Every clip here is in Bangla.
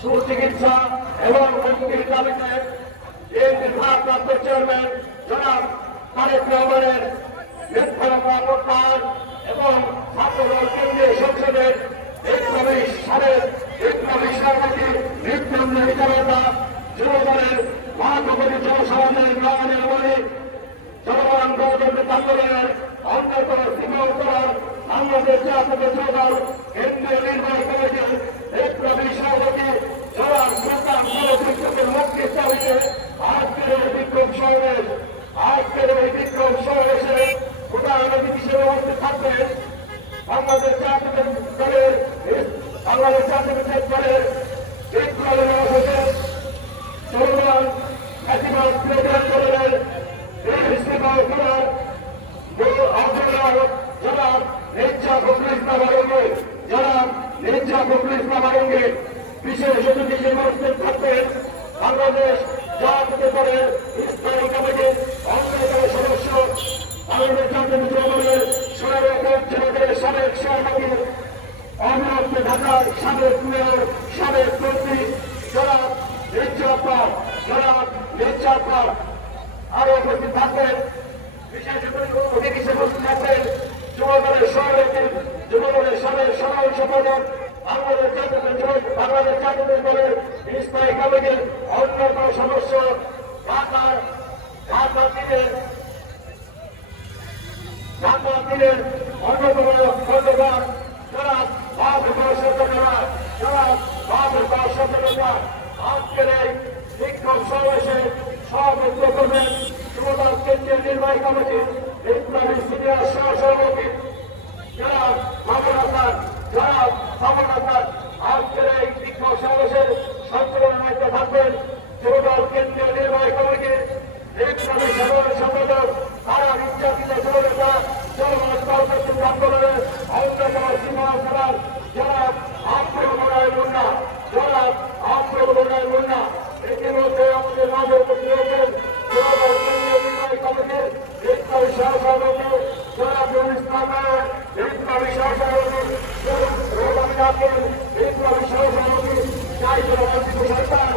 সুচিকিৎসা এবং মুক্তির দাবিতে এই ভারপ্রাপ্ত চেয়ারম্যান জনাব তারেক রহমানের প্রত্যাহার এবং ছাত্রদল কেন্দ্রীয় সংসদের ১৯ সালের ১৯ সভাপতি নিত্যতা যুবদলের মহানগরী জনসভাদের নয়নের বলে জনগণ গণতন্ত্র আন্দোলনের অন্যতম সিংহতর বাংলাদেশ জাতীয় যুবদল কেন্দ্রীয় নির্বাহী কমিটির ১৯ সভাপতি জনাব সুলতান শিক্ষকের মুক্তির দাবিতে আজকের এই বিক্ষোভ সমাবেশে প্রধান অতিথি হিসেবে উপস্থিত থাকবেন বাংলাদেশ জাতীয় দলের বিপ্লবী মহাসচিব চলমান ফ্যাসিবাদ বিরোধী আন্দোলনের জনাব মির্জা ফখরুল ইসলাম আলমগীর বিশেষ অতিথি হিসেবে উপস্থিত থাকবেন বাংলাদেশ জাতীয় দলের স্থায়ী কমিটির অন্যতম সদস্য বাংলাদেশ জাতীয় দলের সাবেক সভাপতি অমরত্ব ঢাকার সাবেক মেয়র সাবেক মন্ত্রী জনাব মির্জা আরো উপস্থিত থাকবেন বিশেষ অতিথি হিসেবে উপস্থিত থাকবেন যুবদলের সাবেক সাধারণ সম্পাদক বাংলাদেশ জাতীয় দলের স্থায়ী কমিটির অন্যতম সদস্য ঢাকার অন্যতম খন্দকার জনাব আজকের এই বিক্ষোভ সমাবেশে সভাপতিত্ব করবেন যুবদল কেন্দ্রীয় নির্বাহী কমিটির ইসলামী সিনিয়র সহসভাপতি জনাব মামুন হাসান আজকের এই বিক্ষোভ সমাবেশের সঞ্চালনার দায়িত্বে থাকবেন যুবদল কেন্দ্রীয় নির্বাহী কমিটির ইসলামী সাধারণ সম্পাদক তারা নির্যাতিত যুবনেতা চলমান পার্বত্য আন্দোলনের অন্যতম সীমান্তরার জনাব মুন্না ইতিমধ্যে আমাদের মাঝে উপস্থিত হয়েছেন যুবদল কেন্দ্রীয় নির্বাহী কমিটির ইসলামী সহসভাপতি জনাব ইসলামী সহসভাপতি ইসলামী সহসভাপতি সরকার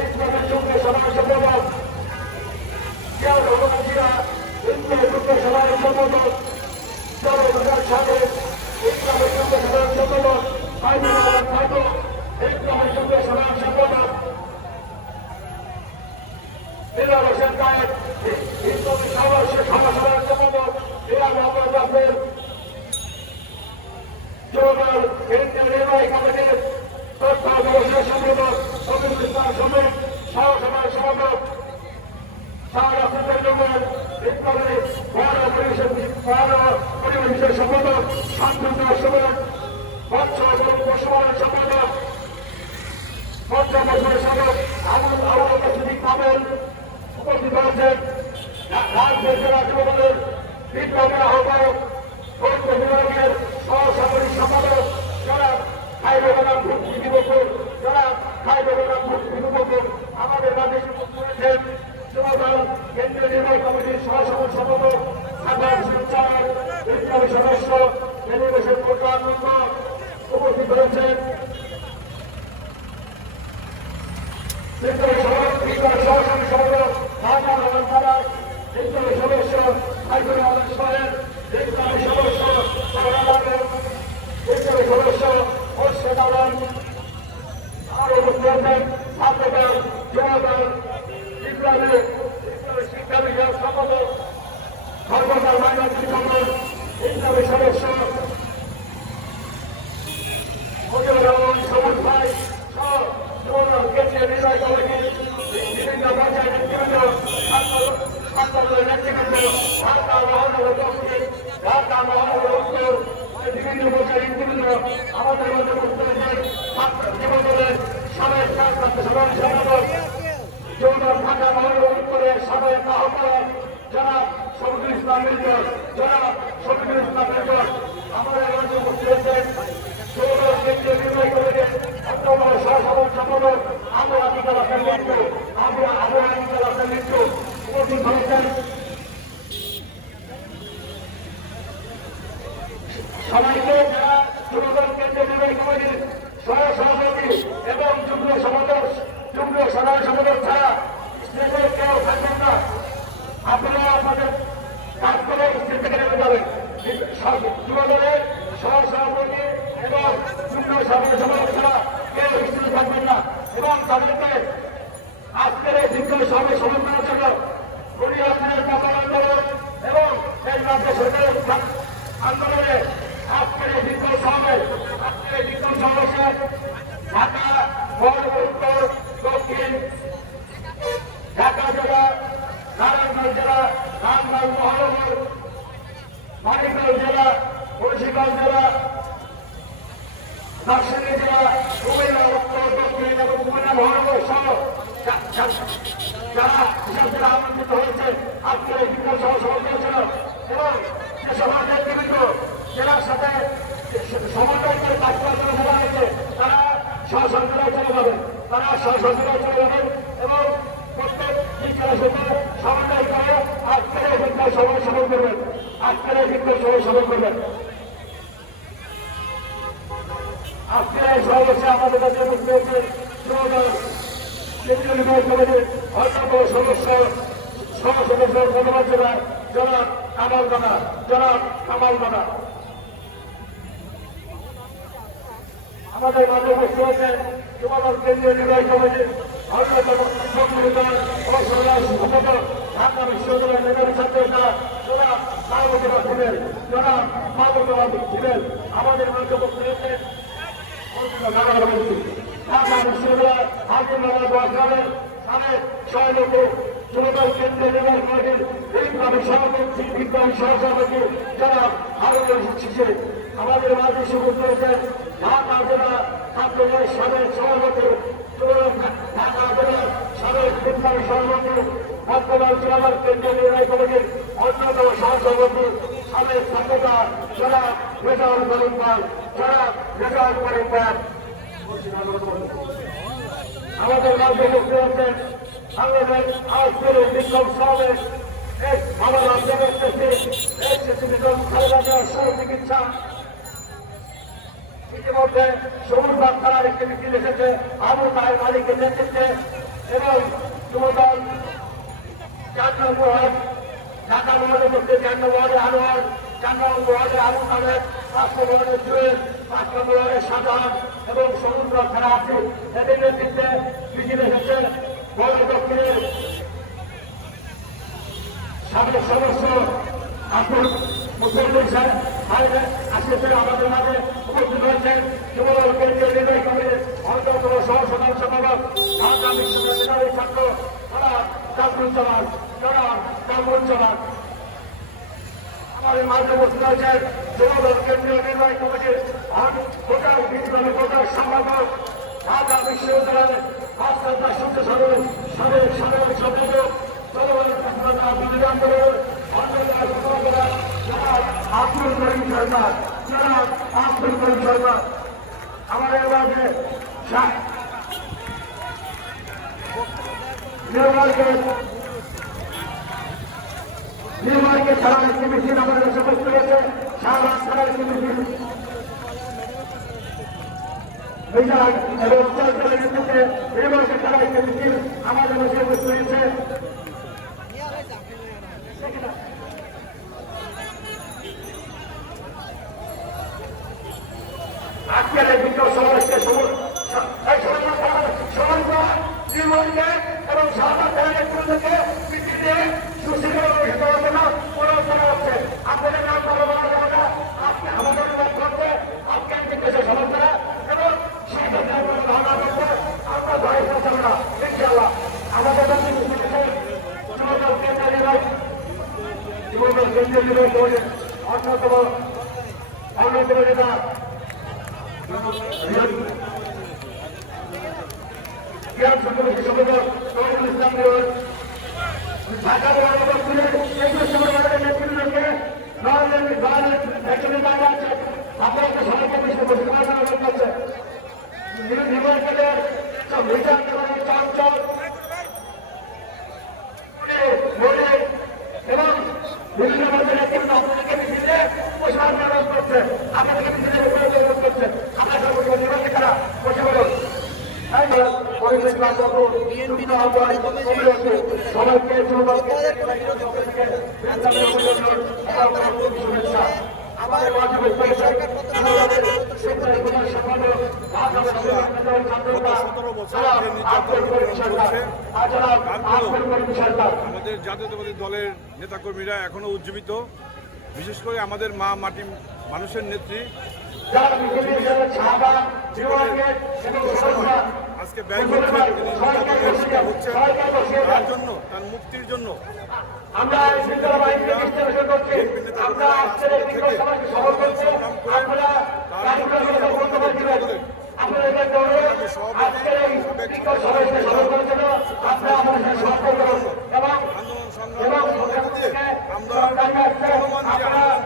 ইসলামের যুগ্ম সাধারণ সম্পাদক সাধারণ সম্পাদক সাথে ইসলামের যুগ্ম সাধারণ সম্পাদক ইসলামের যুগ্ম সাধারণ সম্পাদক দিলার হোসেন গায়েব ইসলামী সাধারণ সম্পাদক দিলার মোহাম্মদ জাফর যুবদল কেন্দ্রীয় নির্বাহী কমিটির তথ্য ব্যবসায় সম্পাদক শফিকুল ইসলাম সমেত সহসভার সম্পাদক পরিবেশের সম্পাদক শান্তন সমেত মৎস্য এবং পশুপালন সম্পাদক মৎস্য সম্পাদক আবুল উপস্থিত হয়েছেন রাজশাহী জেলা যুবদলের বিপ্লবের আহ্বায়ক পৌর বিভাগের সহসামরিক সম্পাদক জনাব খাইরুল বকুর আমাদের মাঝে করেছেন যুবদল কেন্দ্রীয় নির্বাহী কমিটির সহসভাপতি সম্পাদক সাধারণ সঞ্চালক ইসলামী সদস্য পরিবেশের প্রধান উপস্থিত রয়েছেন সহসভাপতি সম্পাদক আহমদ রহমান সারার ইসলামী সদস্য আইজুল আলম সোহেল ইসলামী সদস্য ইসলামী সদস্য মোর্শেদ আলম আরো উপস্থিত আছেন ছাত্রদল যুবদল ইসলামী শিক্ষা বিষয়ক সম্পাদক সর্বদল মাইনরিটি সংগঠন ইসলামী সদস্য মজিবুর রহমান সবুজ ভাই সহ যুবদল কেন্দ্রীয় নির্বাহী কমিটির বিভিন্ন পর্যায়ের নেতৃবৃন্দ ছাত্রদলের নেতৃবৃন্দ ঢাকা মহানগর দক্ষিণ ঢাকা মহানগর উত্তর বিভিন্ন পর্যায়ের নেতৃবৃন্দ আমাদের মধ্যে উপস্থিত হয়েছেন যুবদলের সাবেক সাধারণ সম্পাদক যুবদল ঢাকা মহানগর উত্তরের সাবেক আহ্বায়ক জনাব শফিকুল ইসলাম মির্জা আমাদের মধ্যে উপস্থিত হয়েছেন যুবদল কেন্দ্রীয় নির্বাহী কমিটির অন্যতম সহসাধারণ সম্পাদক আবু আতিকুল হাসান লিট্টু উপস্থিত হয়েছেন সবাইকে যুবদল কেন্দ্রীয় নির্বাহী কমিটির সহসভাপতি এবং যুগ্ম সাধারণ সম্পাদক ছাড়া স্টেজে কেউ থাকবেন না। আপনারা আপনাদের কাজ করে স্টেজ থেকে নেমে যাবেন। যুবদলের সহসভাপতি এবং যুগ্ম সাধারণ সম্পাদক ছাড়া কেউ স্টেজে থাকবেন না এবং তাদেরকে আজকের এই দীর্ঘ সভায় সমন্বয়ের জন্য গণিয়াদের ব্যাপার আন্দোলন এবং এই রাজ্য সরকারের আন্দোলনে আজকের এই দীর্ঘ সভায় আজকের এই দীর্ঘ সমাবেশে ঢাকা মহানগর উত্তর দক্ষিণ ঢাকা জেলা নারায়ণগঞ্জ জেলা রামগঞ্জ মহানগর মানিকগঞ্জ জেলা মুন্সিগঞ্জ জেলা রাজশাহী জেলা কুমিল্লা উত্তর দক্ষিণ এবং কুমিল্লা মহানগর সহ যারা বিশেষ আমন্ত্রিত হয়েছে আজকের এই বিপুল সমাবেশের জন্য এবং যে সভা নেতৃবৃন্দ জেলার সাথে সমন্বয় করে কাজ করার জন্য বলা হয়েছে তারা সহসংখ্যায় চলে যাবেন এবং প্রত্যেক জেলার সাথে সমন্বয় করে আজকের এই বিপুল সভায় সফল করবেন আজকের এই বিপুল সভায় সফল করবেন। আজকের এই সমাবেশে আমাদের কাছে মুক্তি হয়েছে কেন্দ্রীয় নির্বাহী কমিটির অন্যতম সদস্য সহসদস্য ধন্যবাদ জেলার জনাব কামাল দানা আমাদের মাঝে উপস্থিত হয়েছে যুবদল কেন্দ্রীয় নির্বাহী কমিটির অন্যতম সম্মিলিত সম্পাদক ঢাকা বিশ্ববিদ্যালয়ের মেধাবী ছাত্র জনাব মাহমুদুল্লাহ ছিলেন। আমাদের মাঝে উপস্থিত হয়েছে ঢাকা বিশ্ববিদ্যালয় যুবদল কেন্দ্রীয় নির্বাহী কমিটির বিপ্লবী সভাপতি বিপ্লবী সহসভাপতি জনাব হারুনুর রশিদ। আমাদের মাঝে উপস্থিত হয়েছেন ঢাকা জেলা ছাত্রদলের সাবেক সভাপতি ঢাকা জেলার সাবেক বিপ্লবী সভাপতি বর্তমান জেলার কেন্দ্রীয় নির্বাহী কমিটির অন্যতম সহসভাপতি সাবেক ছাত্রতা জনাব রেজাউল করিম পাল আমাদের মাঝে উপস্থিত হচ্ছেন বাংলাদেশ আজকের বিক্ষোভ সমাবেশ আমার রাজ্যে চিকিৎসা ইতিমধ্যে সবুজ বার্তার একটি মিছিল এসেছে আবু তাহের মালিকের নেতৃত্বে এবং যুবদল 4 নম্বর ওয়ার্ড ঢাকা মহানগর মধ্যে 4 নম্বর ওয়ার্ডে আনোয়ার 4 নম্বর ওয়ার্ডে আবু তাহের 5 নম্বর ওয়ার্ডে জুয়েল 5 নম্বর ওয়ার্ডে সাধারণ এবং সমুদ্র ছাড়া আছে এদের নেতৃত্বে মিছিল এসেছে বড় দক্ষিণের সাবেক সদস্য আব্দুল মুসলিম সাহেব আসতে আমাদের মাঝে উপস্থিত হয়েছেন যুবদল কেন্দ্রীয় নির্বাহী কমিটির অন্যতম সহসাধারণ সম্পাদক ঢাকা বিশ্ববিদ্যালয়ের ছাত্র কামরুজ্জামান আমাদের মাঝে উপস্থিত হয়েছেন যুবদল কেন্দ্রীয় নির্বাহী কমিটির প্রচার সম্পাদক ঢাকা বিশ্ববিদ্যালয়ের মাস্টার সূর্য সাবেক সম্পাদক আব্দুল করিম শর্মা আমাদের মাঝে নির্মাণকে ছাড়া একটি মিছিল আমাদের কাছে উপস্থিত হয়েছে শাহবাগ ছাড়া একটি মিছিল এবং উত্তরপ্রদেশের নেতৃত্বে নির্মাণকে ছাড়া একটি মিছিল আমাদের কাছে উপস্থিত হয়েছে। আজকের এই বিক্ষোভ সমাবেশকে নির্মাণকে এবং শাহবাগ ছাড়া নেতৃত্বকে পৃথিবীতে সুশীল অনুষ্ঠিত হচ্ছে না অনুরোধ করা হচ্ছে। আপনাদের নাম ভালো বলা যাবে না আজকে আমাদের করছে আফগান বিদ্বেষের সমর্থনা এবং ধারণা করছে আমরা ধরে পৌঁছাবো না ইনশাআল্লাহ। আমাদের যুবদল কেন্দ্রীয় নির্বাহী কমিটির অন্যতম নেতা সম্পাদক তরুল ইসলাম ঢাকা নেতৃত্বকে আপনারা সবাইকে অনুরোধ করছে নির্বাচনের চঞ্চল এবং বিভিন্ন ধরনের আপনাদেরকে মিছিলে প্রসার করছে আপনাদেরকে মিছিলে সবাইকে আমাদের আমাদের জাতীয়তাবাদী দলের নেতাকর্মীরা এখনো উজ্জীবিত, বিশেষ করে আমাদের মা মাটি মানুষের নেত্রী আজকে ব্যয় করছেন, তিনি নির্যাতনের শিকার হচ্ছেন, তার জন্য তার মুক্তির জন্য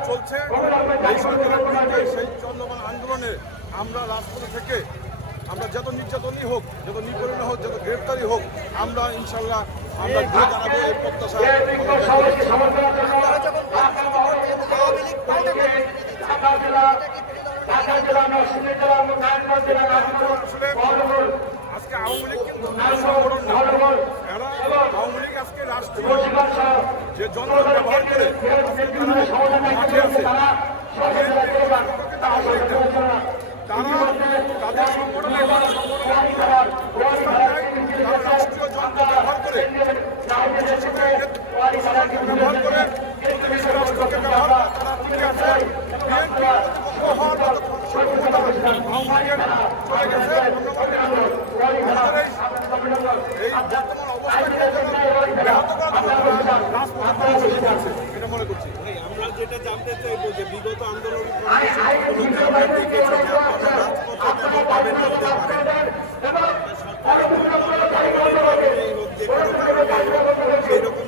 চলছে সেই চলমান আন্দোলনে আমরা রাজপথে থেকে আমরা যত নির্যাতনই হোক, যত নিপীড়ন হোক, যত গ্রেপ্তারি হোক, আমরা ইনশাল্লাহ আমরা ঘুরে দাঁড়াবো এই প্রত্যাশা। আজকে আওয়ামী লীগ কিন্তু সংগঠন না, এরা আওয়ামী লীগ আজকে রাষ্ট্রীয় যে যন্ত্র ব্যবহার করে মাঠে আছে তারা তাদের সংগঠনের রাষ্ট্রীয় যন্ত্র ব্যবহার করে ব্যবহার করে প্রতিবেশী রাষ্ট্রকে ব্যবহার করে তারা টিকে আছে। চলে গেছে এই বর্তমান অবস্থাকে ব্যাহত করার জন্য রাজপথে আছে এটা মনে করছি। আমরা যেটা জানতে চাইবো যে বিগত আন্দোলন আমরা দেখেছি যে আপনারা রাজপথে পাবেন সেইরকম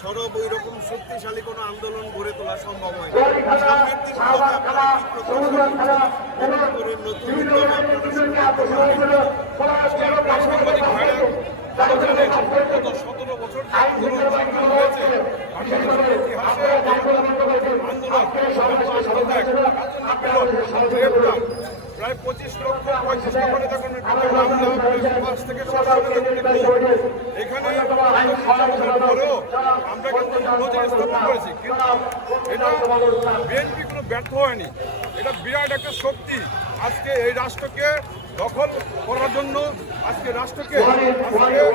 সরব ওই রকম শক্তিশালী কোনো আন্দোলন গড়ে তোলা সম্ভব হয় সামনের দিনগুলোতে আপনারা কি প্রত্যাশা করে নতুন উদ্যমে সাংবাদিক ভাইরা তারা জানেন গত 17 বছর আন্দোলন হয়েছে ইতিহাসে আন্দোলন প্রায় 25 লক্ষ 35 লক্ষ নেতাকর্মী পাঁচ থেকে 7 এখানে করেও আমরা কিন্তু নজির স্থাপন করেছি, কিন্তু এটা বিএনপি কোনো ব্যর্থ হয়নি। এটা বিরাট একটা শক্তি আজকে এই রাষ্ট্রকে দখল করার জন্য, আজকে রাষ্ট্রকে করার জন্য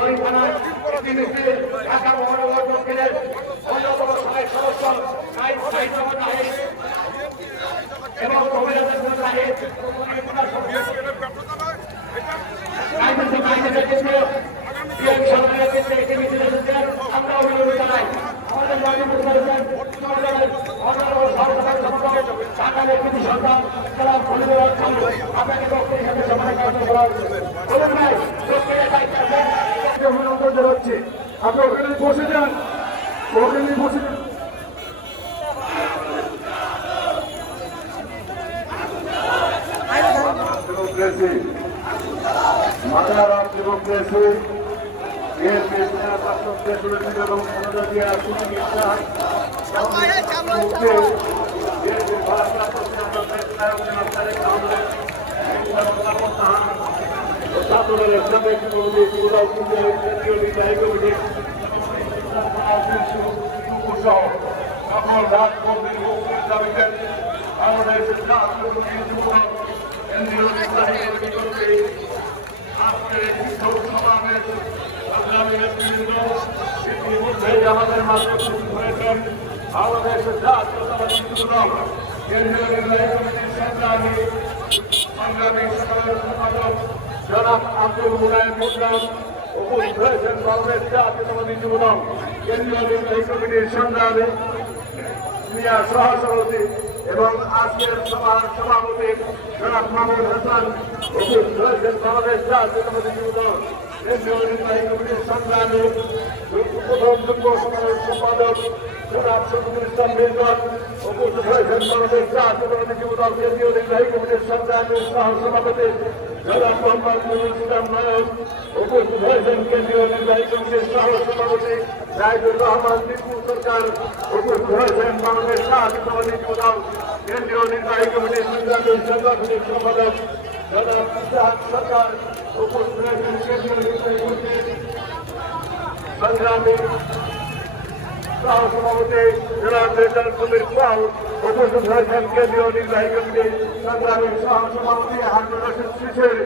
আপনি ওখানে বসে যান, ওখানে বসে যান। মাদারাম ডেমোক্রেসি এর পেছনে এবং মনোযোগী ছাত্রদের সাবেক কমিটি কেন্দ্রীয় নির্বাহী কমিটি সহ সকল রাজবন্দীর মুক্তির দাবিতে বাংলাদেশের জাতীয় কেন্দ্রীয় নির্বাহী কমিটি আজকের শিক্ষক সমাবেশ আগামী নেতৃবৃন্দ ইতিমধ্যেই আমাদের মাঝে উপস্থিত হয়েছেন বাংলাদেশের জাতীয়তাবাদী দল কেন্দ্রীয় নির্বাহী কমিটির সংগ্রামী সকলের সম্পাদক জনাব আব্দুল মুনায়েম মুসলাম উপস্থিত হয়েছেন বাংলাদেশ জাতীয়তাবাদী যুবদল কেন্দ্রীয় নির্বাহী কমিটির সংগ্রামী মিয়া সহসভাপতি এবং আজকের সভার সভাপতি জনাব মাহমুদ হাসান উপস্থিত হয়েছেন বাংলাদেশ জাতীয়তাবাদী যুবদল কেন্দ্রীয় নির্বাহী কমিটির সংগ্রামী প্রথম যুগ্ম সভাপতির সম্পাদক জনাব শফিকুল ইসলাম মির্জা উপস্থিত হয়েছেন বাংলাদেশ জাতীয়তাবাদী যুবদল কেন্দ্রীয় নির্বাহী কমিটির সংগ্রামী সহ সভাপতি জনাব মোহাম্মদ নুরুল ইসলাম নয়ন উপস্থিত হয়েছেন কেন্দ্রীয় নির্বাহী কমিটির সহ সভাপতি রাইদুর রহমান টিপু সরকার উপস্থিত হয়েছেন বাংলাদেশ জাতীয়তাবাদী যুবদল কেন্দ্রীয় নির্বাহী কমিটির সংগ্রামী সাংগঠনিক সম্পাদক জনাব ইসহাক সরকার উপস্থিত রয়েছেন কেন্দ্রীয় নির্বাহী কমিটির সংগ্রামী সহসভাপতি জনাব রেজাল কবির পাল উপস্থিত রয়েছেন কেন্দ্রীয় নির্বাহী কমিটির সংগ্রামী সহসভাপতি হারুন রশিদ শিশির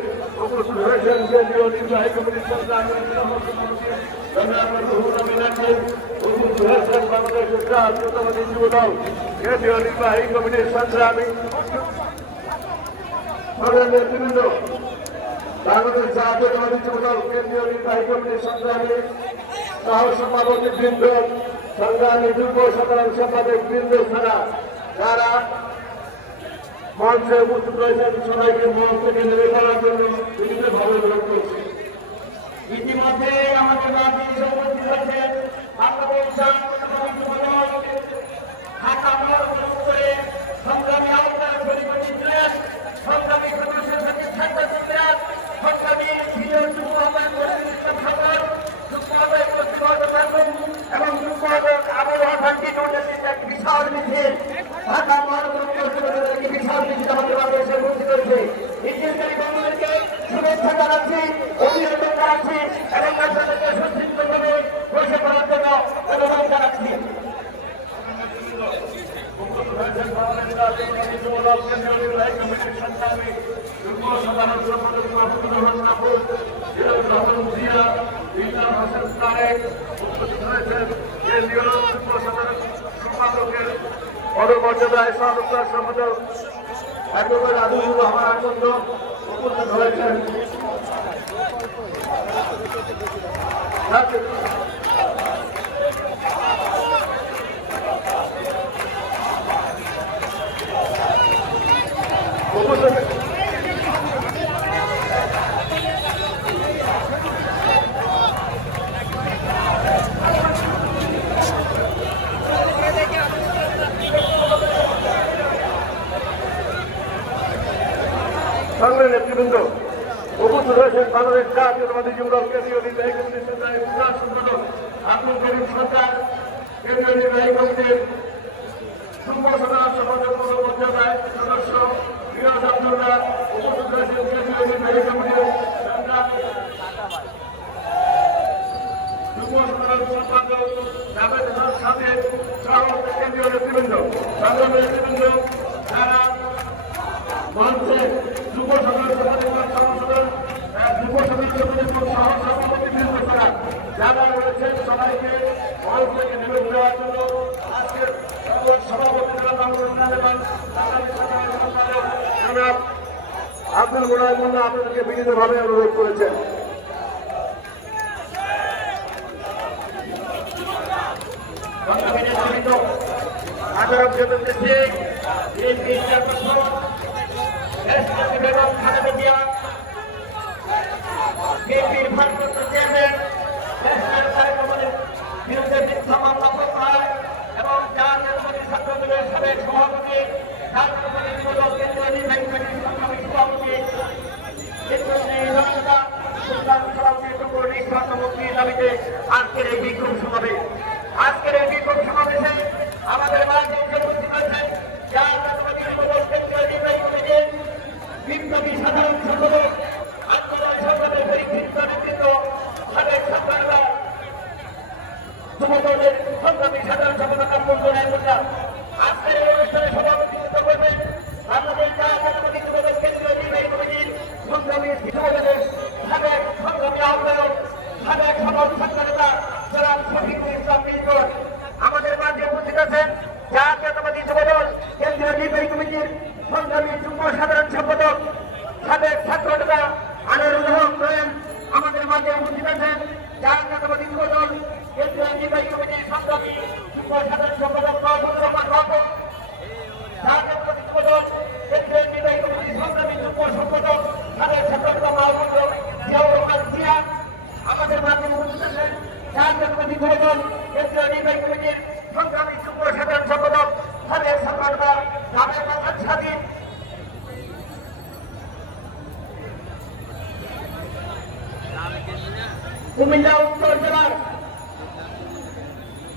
উপস্থিত রয়েছেন কেন্দ্রীয় নির্বাহী কমিটির সংগ্রামী সহসভাপতি জনাব রুহুল আমিন আকিব উপস্থিত রয়েছেন বাংলাদেশের জাতীয়তাবাদী যুবদল কেন্দ্রীয় নির্বাহী কমিটির সংগ্রামী নেতৃবৃন্দ বাংলাদেশ জাতীয়তাবাদী যুবদল কেন্দ্রীয় নির্বাহী কমিটির সংগ্রামী সহসভাপতি বৃন্দ সংগ্রামী যুব সাধারণ সম্পাদক বৃন্দ ছাড়া যারা মঞ্চে উপস্থিত রয়েছেন সবাইকে মঞ্চ থেকে নেমে করার জন্য বিভিন্নভাবে অনুরোধ করছি। ইতিমধ্যে আমাদের রাজ্যে উপস্থিত হয়েছেন বাংলাদেশ জাতীয়তাবাদী যুবদল ঢাকা মহানগর উত্তরে সংগ্রামী আহ্বায়ক পরিবর্তন ছিলেন, সংগ্রামী সদস্য সচিব ছাত্র ছিলেন, সংগ্রামী সিনিয়র যুব আহ্বায়ক ইসলাম সাগর, যুব আহ্বায়ক এবং যুব আহ্বায়ক আবুল হাসান টিটুর নেতৃত্বে একটি বিশাল মিছিল ঢাকা মহানগর উত্তর একটি বিশাল মিছিল আমাদের বাংলাদেশে উপস্থিত হয়েছে। মিছিলকারী বন্ধুদেরকে শুভেচ্ছা জানাচ্ছি, অভিনন্দন জানাচ্ছি এবং আপনাদেরকে সুশৃঙ্খলভাবে বসে পড়ার জন্য অনুরোধ জানাচ্ছি। পদমর্যাদায় সহযোগিতার সম্পাদক অ্যাডভোকেট আজিজুর রহমান আকন্দ উপস্থিত হয়েছেন। সংগ্রামী নেতৃবৃন্দ উপস্থিত রয়েছেন বাংলাদেশ জাতীয়তাবাদী যুবদল কেন্দ্রীয় নির্বাহী কমিটির সম্পাদক আব্দুল করিম সরকার, কেন্দ্রীয় নির্বাহী কমিটির যুব সাধারণ সম্পাদক পদমর্যাদায় সদস্য ফিরোজ আব্দুল্লাহ, উপস্থিত রয়েছেন কেন্দ্রীয় নির্বাহী কমিটির যুব সাধারণ সম্পাদক জাভেদ হাসান সাদেক সহ কেন্দ্রীয় নেতৃবৃন্দ, সংগ্রামী নেতৃবৃন্দ যারা মঞ্চে যুব সাধারণ সম্পাদক যুব সাধারণ সহসভাপতি বৃন্দ ছাড়া যারা রয়েছেন সবাইকে মঞ্চ থেকে নেমে দেওয়ার জন্য আজকের সভাপতি জনাব আব্দুল মোনায়েম মোল্লা আপনাদেরকে বিনীতভাবে অনুরোধ করেছেন। আদালত দেশে বেগম খালেদা জিয়া বিএনপির ভারপ্রাপ্ত চেয়ারম্যান বিরুদ্ধে মিথ্যা মামলা প্রত্যাহার এবং জাতীয়তাবাদী ছাত্র দলের সাবেক সভাপতি জাতীয়তাবাদী যুবদল কেন্দ্রীয় নির্বাহী কমিটির সংগ্রামী সভাপতি মুক্তির দাবিতে আজকের এই বিক্ষোভ সমাবেশ। আজকের এই বিক্ষোভ সমাবেশে আমাদের মাঝে উপস্থিত হয়েছেন জাতীয়তাবাদী যুবদল কেন্দ্রীয় নির্বাহী কমিটির বিপ্লবী সাধারণ সম্পাদক আন্দোলন সংগ্রামের পরীক্ষিত নেতৃত্ব সাবেক সরকার যুবদলের সংগ্রামী সাধারণ সম্পাদক আব্দুল মোনায়েম মোল্লা। আজকের এই অনুষ্ঠানে সভাপতিত্ব করবেন বাংলাদেশ জাতীয়তাবাদী যুবদল কেন্দ্রীয় নির্বাহী কমিটির সংগ্রামী যুবদলের সাবেক সংগ্রামী আহ্বায়ক সাবেক সমাজ সংগঠনতা জনাব শফিকুল ইসলাম মিল্টন। আমাদের মাঝে উপস্থিত আছেন জাতীয়তাবাদী যুবদল কেন্দ্রীয় নির্বাহী কমিটির সংগ্রামী যুব সাধারণ সম্পাদক সাবেক ছাত্রনেতা আনোয়ারুল হক নয়ন। আমাদের মাঝে উপস্থিত আছেন জাতীয়তাবাদী যুবদল কেন্দ্রীয় নির্বাহী কমিটির সংগ্রামী যুব সাধারণ সম্পাদক মাহমুদুর রহমান রহমান। জাতীয়তাবাদী যুবদল কেন্দ্রীয় নির্বাহী কমিটির সংগ্রামী যুব সম্পাদক সাবেক ছাত্রনেতা মাহমুদুর জিয়াউর রহমান জিয়া। আমাদের মাঝে উপস্থিত আছেন জাতীয়তাবাদী যুবদল কেন্দ্রীয় নির্বাহী কমিটির সংগ্রামী যুব সাধারণ সম্পাদক সাবেক ছাত্রনেতা জাভেদ হাসান সাদিক। কুমিল্লা উত্তর জেলার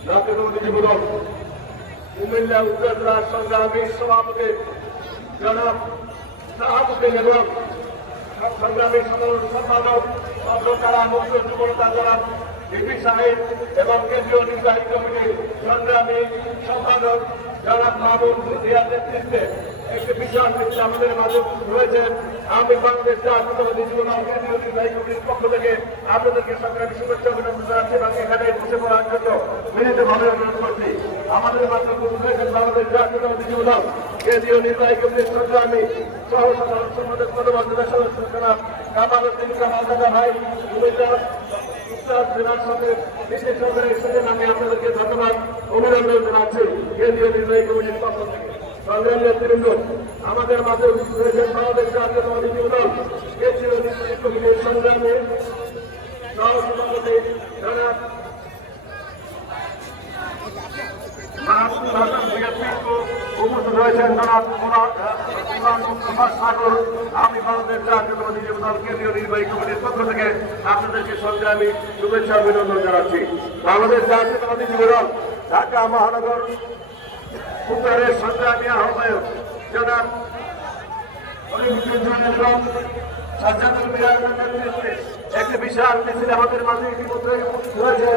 জাতীয়তাবাদী যুবদল কুমিল্লা উত্তর জেলার সংগ্রামী সভাপতি জনাব শাহাবুদ্দিন এবং সংগ্রামী সম্পাদক অগ্রকারা মুক্ত যুবতা জনাব বিপি সাহেব এবং কেন্দ্রীয় নির্বাহী কমিটির সংগ্রামী সম্পাদক জনাব মাহবুব রিয়ার নেতৃত্বে একটি বিশাল মিছিল আমাদের মাঝে রয়েছেন। আমি বাংলাদেশ জাতীয়তাবাদী যুবদল কেন্দ্রীয় নির্বাহী কমিটির পক্ষ থেকে আপনাদেরকে সংগ্রামী শুভেচ্ছা অভিনন্দন জানাচ্ছি এবং এখানে বসে পড়ার জন্য বিনীতভাবে অনুরোধ করছি। আমাদের মাঝে উপস্থিত রয়েছেন বাংলাদেশ জাতীয়তাবাদী যুবদল কেন্দ্রীয় নির্বাহী কমিটির সংগ্রামী সহ সাধারণ সম্পাদক পদবর্তমান সদস্য জনাব কামাল উদ্দিন কামাল দাদা ভাই আমি আপনাদেরকে ধন্যবাদ অভিনন্দন জানাচ্ছি কেন্দ্রীয় নির্বাহী কমিটির পক্ষ থেকে। সংগ্রামী নেতৃবৃন্দ, আমাদের মাঝে উপস্থিত রয়েছেন বাংলাদেশ জাতীয়তাবাদী যুবদল কেন্দ্রীয় নির্বাহী কমিটির সংগ্রামী সহসভাপতি জনাব উপস্থিত রয়েছেন জনাব সাগর। আমি বাংলাদেশ জাতীয়তাবাদী যুবদল কেন্দ্রীয় নির্বাহী কমিটির পক্ষ থেকে আপনাদেরকে সংগ্রামী শুভেচ্ছা অভিনন্দন জানাচ্ছি। বাংলাদেশ জাতীয়তাবাদী যুবদল ঢাকা মহানগর উত্তরের সংগ্রামী আহ্বায়ক জনাব একটি বিশাল মিছিল আমাদের মাঝে ইতিমধ্যে উপস্থিত হয়েছে।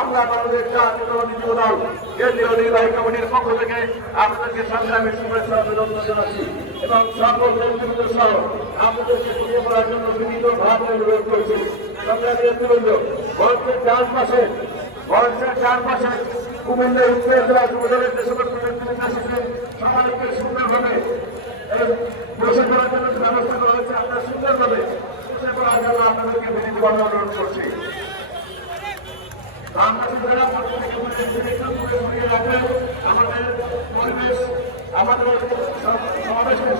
আমরা বাংলাদেশ জাতীয়তাবাদী যুবদল কেন্দ্রীয় নির্বাহী কমিটির পক্ষ থেকে আপনাদেরকে সংগ্রামী শুভেচ্ছা অভিনন্দন জানাচ্ছি এবং সকল নেতৃবৃন্দ সহ আপনাদেরকে ছড়িয়ে পড়ার জন্য বিনীতভাবে অনুরোধ করছি। সংগ্রামী নেতৃবৃন্দ, বয়সের চারপাশে কুমিল্লা উত্তর জেলা যুবদলের যে সকল নেতৃবৃন্দ এসেছেন সবাইকে সুন্দরভাবে বসে করার জন্য ব্যবস্থা করা হয়েছে। আপনারা সুন্দরভাবে বসে করার জন্য আপনাদেরকে বিনীতভাবে অনুরোধ করছি। আমাদের পরিবেশ আমাদের সমাবেশের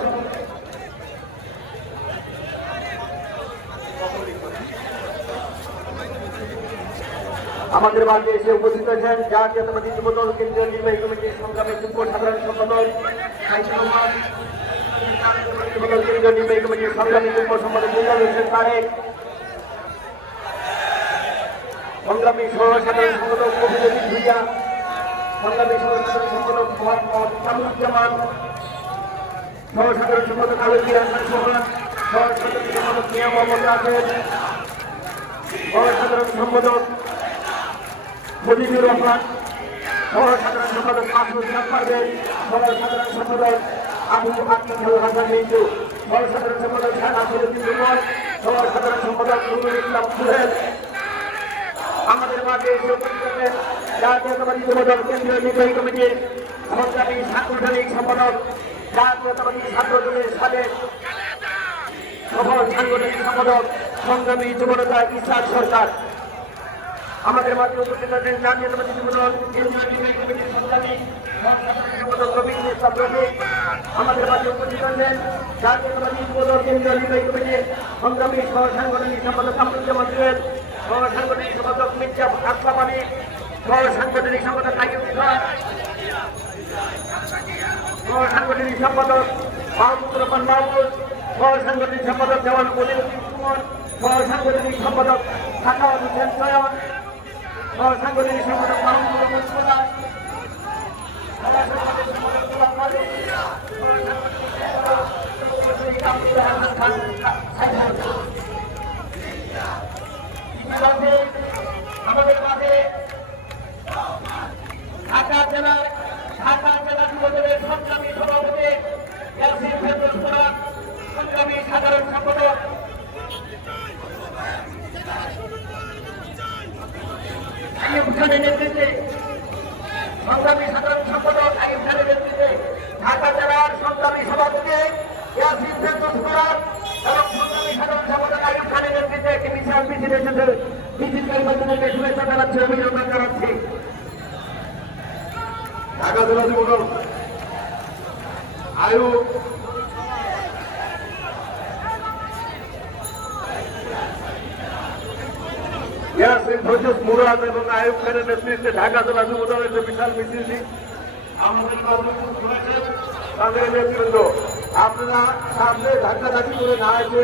আমাদের মাঝে এসে উপস্থিত হয়েছেন জাতীয়তাবাদী যুবদল কেন্দ্রীয় নির্বাহী কমিটির সংগ্রামী যুগ্ম সাধারণ সম্পাদক কেন্দ্রীয় নির্বাহী কমিটির সংগ্রামী যুগ্ম সম্পাদক হোসেন তারেক, সংগ্রামী সহ সাধারণ সম্পাদক কবির ভুইয়া, সংগ্রামী সহ সাধারণ সম্পাদক মোহাম্মদ কামরুজ্জামান, সহ সাধারণ সম্পাদক আলমগীর হাসান সোহান, সহ সাধারণ সম্পাদক মিয়া মোহাম্মদ রাশেদ, সহ সাধারণ সম্পাদক মুজিবুর রহমান, সহ সাধারণ সম্পাদক মাসুদ পারভেজ, সহ সাধারণ সম্পাদক আবু আকিবুল হাসান মিন্টু, সহ সাধারণ সম্পাদক শাহনাসিরুদ্দিন রুমন, সহ সাধারণ সম্পাদক নুরুল ইসলাম সুহেল। আমাদের মাঝে এসে উপস্থিত হয়েছেন জাতীয়তাবাদী যুবদল কেন্দ্রীয় নির্বাহী কমিটির সংগ্রামী সাংগঠনিক সম্পাদক, জাতীয়তাবাদী ছাত্রদলের সাবেক সফল সাংগঠনিক সম্পাদক সংগ্রামী যুবনেতা ইসহাক সরকার। আমাদের মাঝে উপস্থিত হয়েছেন জাতীয়তাবাদী যুবদল কেন্দ্রীয় নির্বাহী কমিটির সংগ্রামী সম্পাদক রবিউল ইসলাম রবি। আমাদের মাঝে উপস্থিত হয়েছেন জাতীয়তাবাদী যুবদল কেন্দ্রীয় নির্বাহী কমিটির সংগ্রামী সহ সাংগঠনিক সম্পাদক কামরুজ্জামান জুয়েল, সহ সাংগঠনিক সম্পাদক মির্জা আসলাম আলী, সহ সাংগঠনিক সম্পাদক আইয়ুব খান, সহ সাংগঠনিক সম্পাদক মাহমুদুর রহমান মাহমুদ, সহ সাংগঠনিক সম্পাদক জওয়ান কলিউদ্দিন সুমন, সহ সাংগঠনিক সম্পাদক সাখাওয়াত হোসেন সয়ন, সহ সাংগঠনিক সম্পাদক মাহমুদুর রহমান সুলাস, সহ সাংগঠনিক সম্পাদক গোলাম মালিক, সহ সাংগঠনিক সম্পাদক আব্দুল হাসান খান। আমাদের মাঝে ঢাকা জেলা যুবদলের সংগ্রামী সভাপতি ইয়াসিন ফেরদৌস ফরাদ, সংগ্রামী সাধারণ সম্পাদক আইয়ুব খানের নেতৃত্বে, সংগ্রামী সাধারণ সম্পাদক আইয়ুব খানের নেতৃত্বে ঢাকা জেলার সংগ্রামী সভাপতি ইয়াসিন ফেরদৌস ফরাদ এবং সংগ্রামী সাধারণ সম্পাদক আইয়ুব খানের নেতৃত্বে একটি বিশাল মিছিল এসেছে। মিছিলকারী বান্ধবীকে শুভেচ্ছা জানাচ্ছি, অভিনন্দন জানাচ্ছি। ঢাকা জেলা যুবদল আইয়ুব ইয়াসিন ফেরদৌস মুরাদ এবং আইয়ুব খানের নেতৃত্বে ঢাকা জেলা যুবদলের যে বিশাল মিছিলটি আমাদের তাদের নেতৃবৃন্দ, আপনারা সামনে ধাক্কাধাক্কি করে না এসে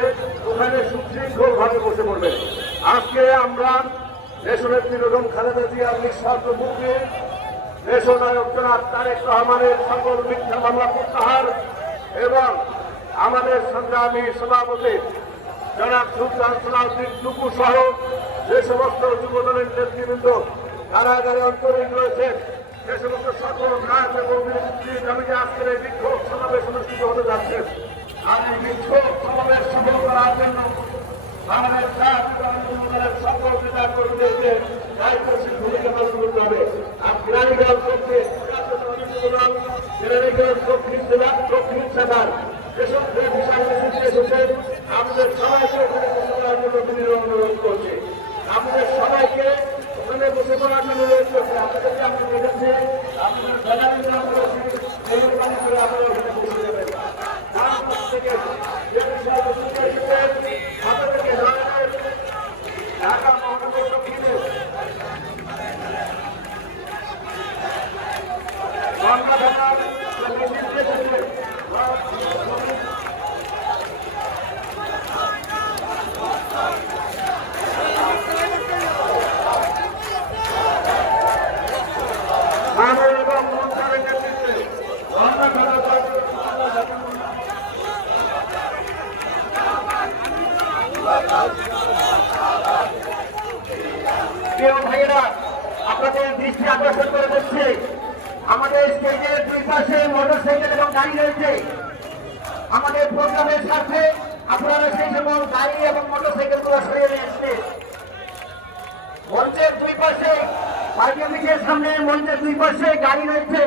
ওখানে সুশৃঙ্খল ভাবে বসে পড়বেন। আজকে আমরা দেশনেত্রী বেগম খালেদা জিয়ার নিঃস্বার্থ মুক্তি, দেশনায়ক জনাব তারেক রহমানের সকল মিথ্যা মামলা প্রত্যাহার এবং আমাদের সংগ্রামী সভাপতি জনাব সুলতান সালাউদ্দিন টুকু সহ যে সমস্ত যুবদলের নেতৃবৃন্দ কারাগারে অন্তরীণ রয়েছেন, যে সমস্ত সকল রাজ এবং নেতৃত্বের দাবিতে আজকের এই বিক্ষোভ সমাবেশ অনুষ্ঠিত হতে যাচ্ছে। আর এই বিক্ষোভ সমাবেশ সফল করার জন্য বাংলাদেশ জাতীয়তাবাদী সকল নেতা কর্মীদেরকে দায়িত্বশীল ভূমিকা পালন করতে হবে। আর কেরানীগঞ্জ পক্ষে কেরানীগঞ্জ দক্ষিণ জেলা দক্ষিণ শাখার যেসব বিশাল মিছিল এসেছেন, আমাদের সবাইকে ওখানে বসে করার জন্য বিনীত অনুরোধ করছি। আমাদের সবাইকে ওখানে বসে করার জন্য অনুরোধ করছি। আপনাদেরকে আমরা দেখেছি, আপনাদের ব্যানারের নাম করেছি, সেই পানি করে আপনারা ওখানে বসে যাবেন। তারপর থেকে যে বিষয় বসে এসেছেন, আপনাদেরকে নয়নের ঢাকা মহানগর দক্ষিণে গঙ্গা ঢাকার এবং মন্ত্রণের নেতৃত্বে গঙ্গা ঢাকা প্রিয় ভাইয়েরা, আপনাদের দৃষ্টি আকর্ষণ করে দিচ্ছে, আমাদের স্টেজের দুই পাশে মোটরসাইকেল এবং গাড়ি রয়েছে। আমাদের প্রোগ্রামের সাথে আপনারা সেই সকল গাড়ি এবং মোটরসাইকেল গুলো সরিয়ে নিয়েছে। মঞ্চের দুই পাশে পার্টি অফিসের সামনে মঞ্চের দুই পাশে গাড়ি রয়েছে,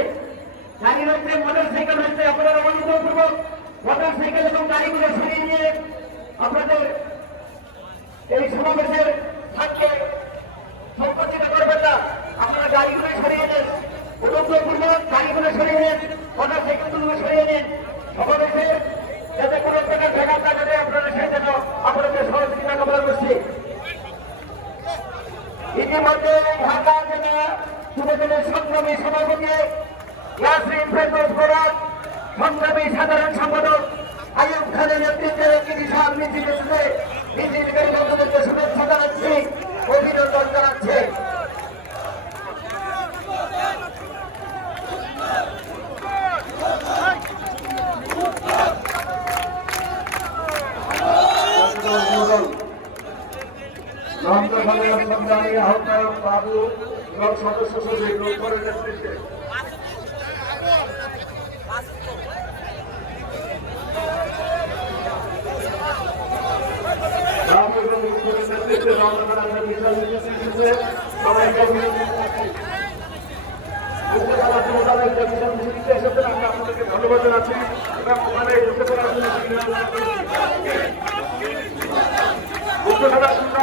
মোটরসাইকেল রয়েছে। আপনারা অনুগ্রহপূর্বক মোটরসাইকেল এবং গাড়িগুলো সরিয়ে নিয়ে আপনাদের এই সমাবেশের সাথে সংকুচিত করবেন না। আপনারা গাড়িগুলো সরিয়ে নেন, অনুগ্রহপূর্বক গাড়িগুলো সরিয়ে নেন, মোটরসাইকেলগুলো সরিয়ে নেন। সমাবেশে যাতে কোনো প্রকার ব্যাঘাত না ঘটে, আপনারা সেই জন্য আপনাদের সহযোগিতা কামনা করছি। ইতিমধ্যে ঢাকা জেলা যুবদলের সংগ্রামী সভাপতি ইয়াসিন ফেরদৌস ফোরাত, সংগ্রামী সাধারণ সম্পাদক আইয়ুব খানের নেতৃত্বে একটি বিশাল মিছিল এসেছে। মিছিলকারী বন্ধুদেরকে শুভেচ্ছা জানাচ্ছি, অভিনন্দন জানাচ্ছি। সংগ্রামী আহ্বায়ক বাবু এবং সদস্য সচিব রূপরের নেতৃত্বে আপনাদেরকে ধন্যবাদ জানাচ্ছি এবং ওখানে বুঝতে পারার জন্য